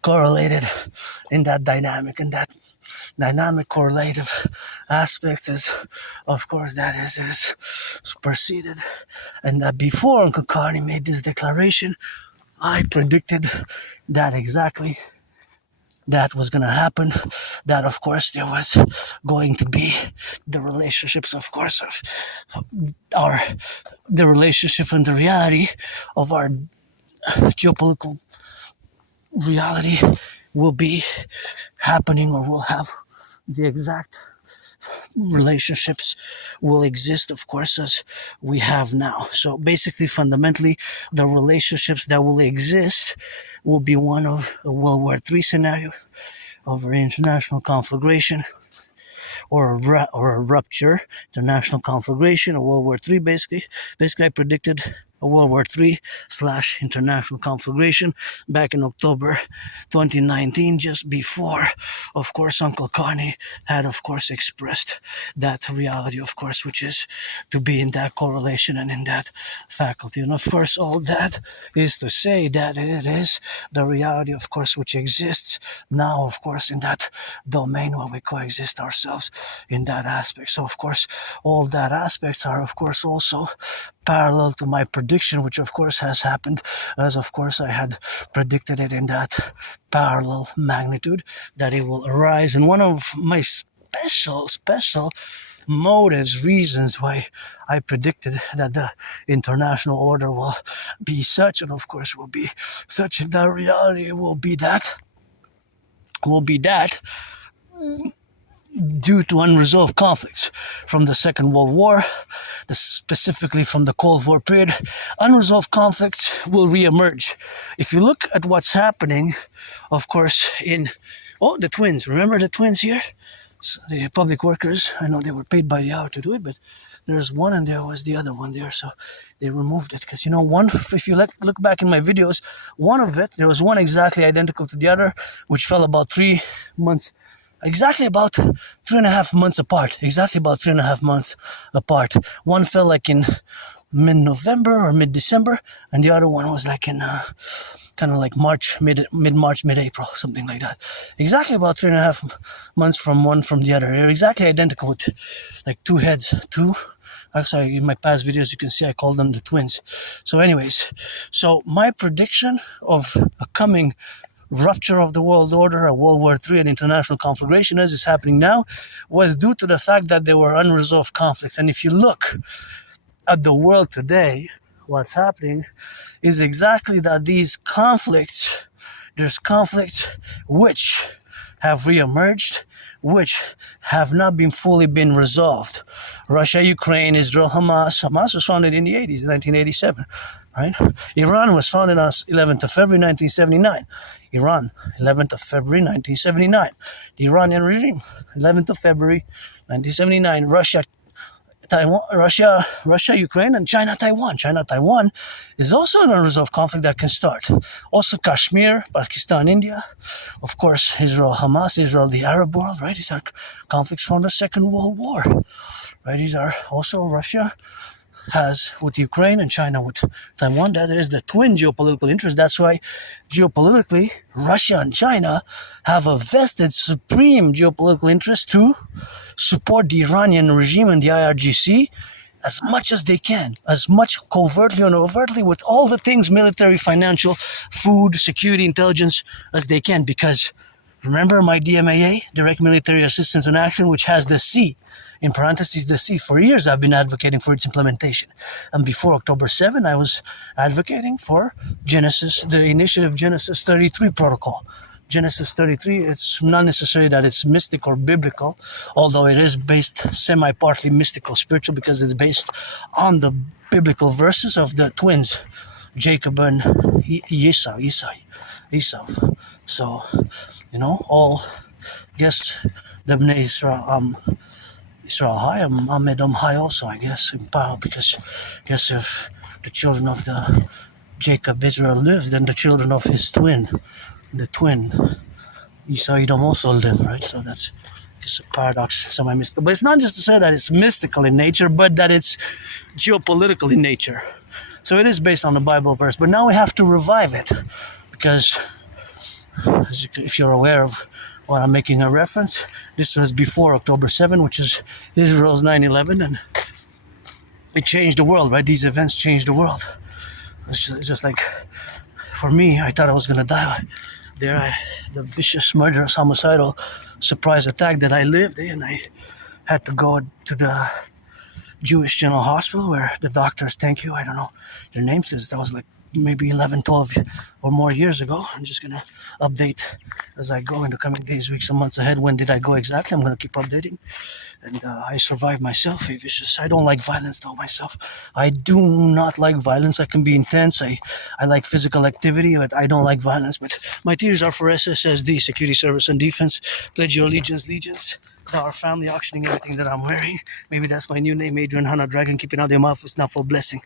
correlated in that dynamic, and that dynamic correlative aspects is, of course, that is superseded. And that before Uncle Carney made this declaration, I predicted that exactly that was going to happen, that of course there was going to be the relationships, of course, of the relationship and the reality of our geopolitical reality will be happening, or will have the exact relationships will exist, of course, as we have now. So basically, fundamentally, the relationships that will exist will be one of a World War III scenario, of an international conflagration, or a rupture, international conflagration, a World War III. Basically, I predicted a World War III / international conflagration back in October 2019, just before, of course, Uncle Connie had, of course, expressed that reality, of course, which is to be in that correlation and in that faculty. And of course, all that is to say that it is the reality, of course, which exists now, of course, in that domain where we coexist ourselves in that aspect. So, of course, all that aspects are, of course, also parallel to my prediction, which of course has happened, as of course I had predicted it in that parallel magnitude, that it will arise. And one of my special motives, reasons why I predicted that the international order will be such, and of course will be such, and that reality will be that due to unresolved conflicts from the Second World War, specifically from the Cold War period, unresolved conflicts will reemerge. If you look at what's happening, of course, in the twins. Remember the twins here? So the public workers, I know they were paid by the hour to do it, but there's one and there was the other one there, so they removed it. Because, one, if you look back in my videos, one of it, there was one exactly identical to the other, which fell about 3 months, exactly about 3.5 months apart. One fell like in mid-November or mid-December, and the other one was like in kind of like March, mid-March, mid-April, something like that. Exactly about 3.5 months from one from the other. They're exactly identical with like two heads. Actually, in my past videos, you can see I call them the twins. So anyways, so my prediction of a coming rupture of the world order, a World War III, and international conflagration, as is happening now, was due to the fact that there were unresolved conflicts. And if you look at the world today, what's happening is exactly that there's conflicts which have reemerged, which have not fully been resolved. Russia, Ukraine, Israel, Hamas. Hamas was founded in the 80s, 1987, right? Iran was founded on 11th of February, 1979. Iran, 11th of February, 1979. The Iranian regime, 11th of February, 1979. Russia, Ukraine, and China, Taiwan. China, Taiwan is also an unresolved conflict that can start. Also Kashmir, Pakistan, India. Of course, Israel, Hamas, Israel, the Arab world, right? These are conflicts from the Second World War, right? These are also Russia, has with Ukraine and China with Taiwan. That is the twin geopolitical interest. That's why geopolitically, Russia and China have a vested supreme geopolitical interest to support the Iranian regime and the IRGC as much as they can, as much covertly or overtly, with all the things military, financial, food, security, intelligence as they can. Because remember my DMAA, Direct Military Assistance in Action, which has the C, in parentheses the C. For years I've been advocating for its implementation. And before October 7, I was advocating for Genesis, the initiative Genesis 33 protocol. Genesis 33, it's not necessarily that it's mystic or biblical, although it is based semi-partly mystical, spiritual, because it's based on the biblical verses of the twins, Jacob and Esau. So, all guess the Bnei Israel high, I'm made them high also, I guess, in power, because I guess if the children of the Jacob Israel lives, then the children of his twin, the twin Esau Edom also live, right? So that's just a paradox, semi-mystical. But it's not just to say that it's mystical in nature, but that it's geopolitical in nature. So it is based on the Bible verse, but now we have to revive it, because if you're aware of what I'm making a reference, this was before October 7, which is Israel's 9/11, and it changed the world, right? These events changed the world. It's just like, for me, I thought I was going to die there. The vicious, murderous, homicidal surprise attack that I lived in, I had to go to the Jewish General Hospital where the doctors, thank you, I don't know their names, because that was like maybe 11, 12 or more years ago. I'm just going to update as I go in the coming days, weeks, and months ahead. When did I go exactly? I'm going to keep updating. And I survived myself. I don't like violence though myself. I do not like violence. I can be intense. I like physical activity, but I don't like violence. But my tears are for SSSD, Security Service and Defense. Pledge your allegiance, legions. Our family auctioning everything that I'm wearing. Maybe that's my new name, Adrian Hana Dragon. Keeping out their mouth is not for blessing.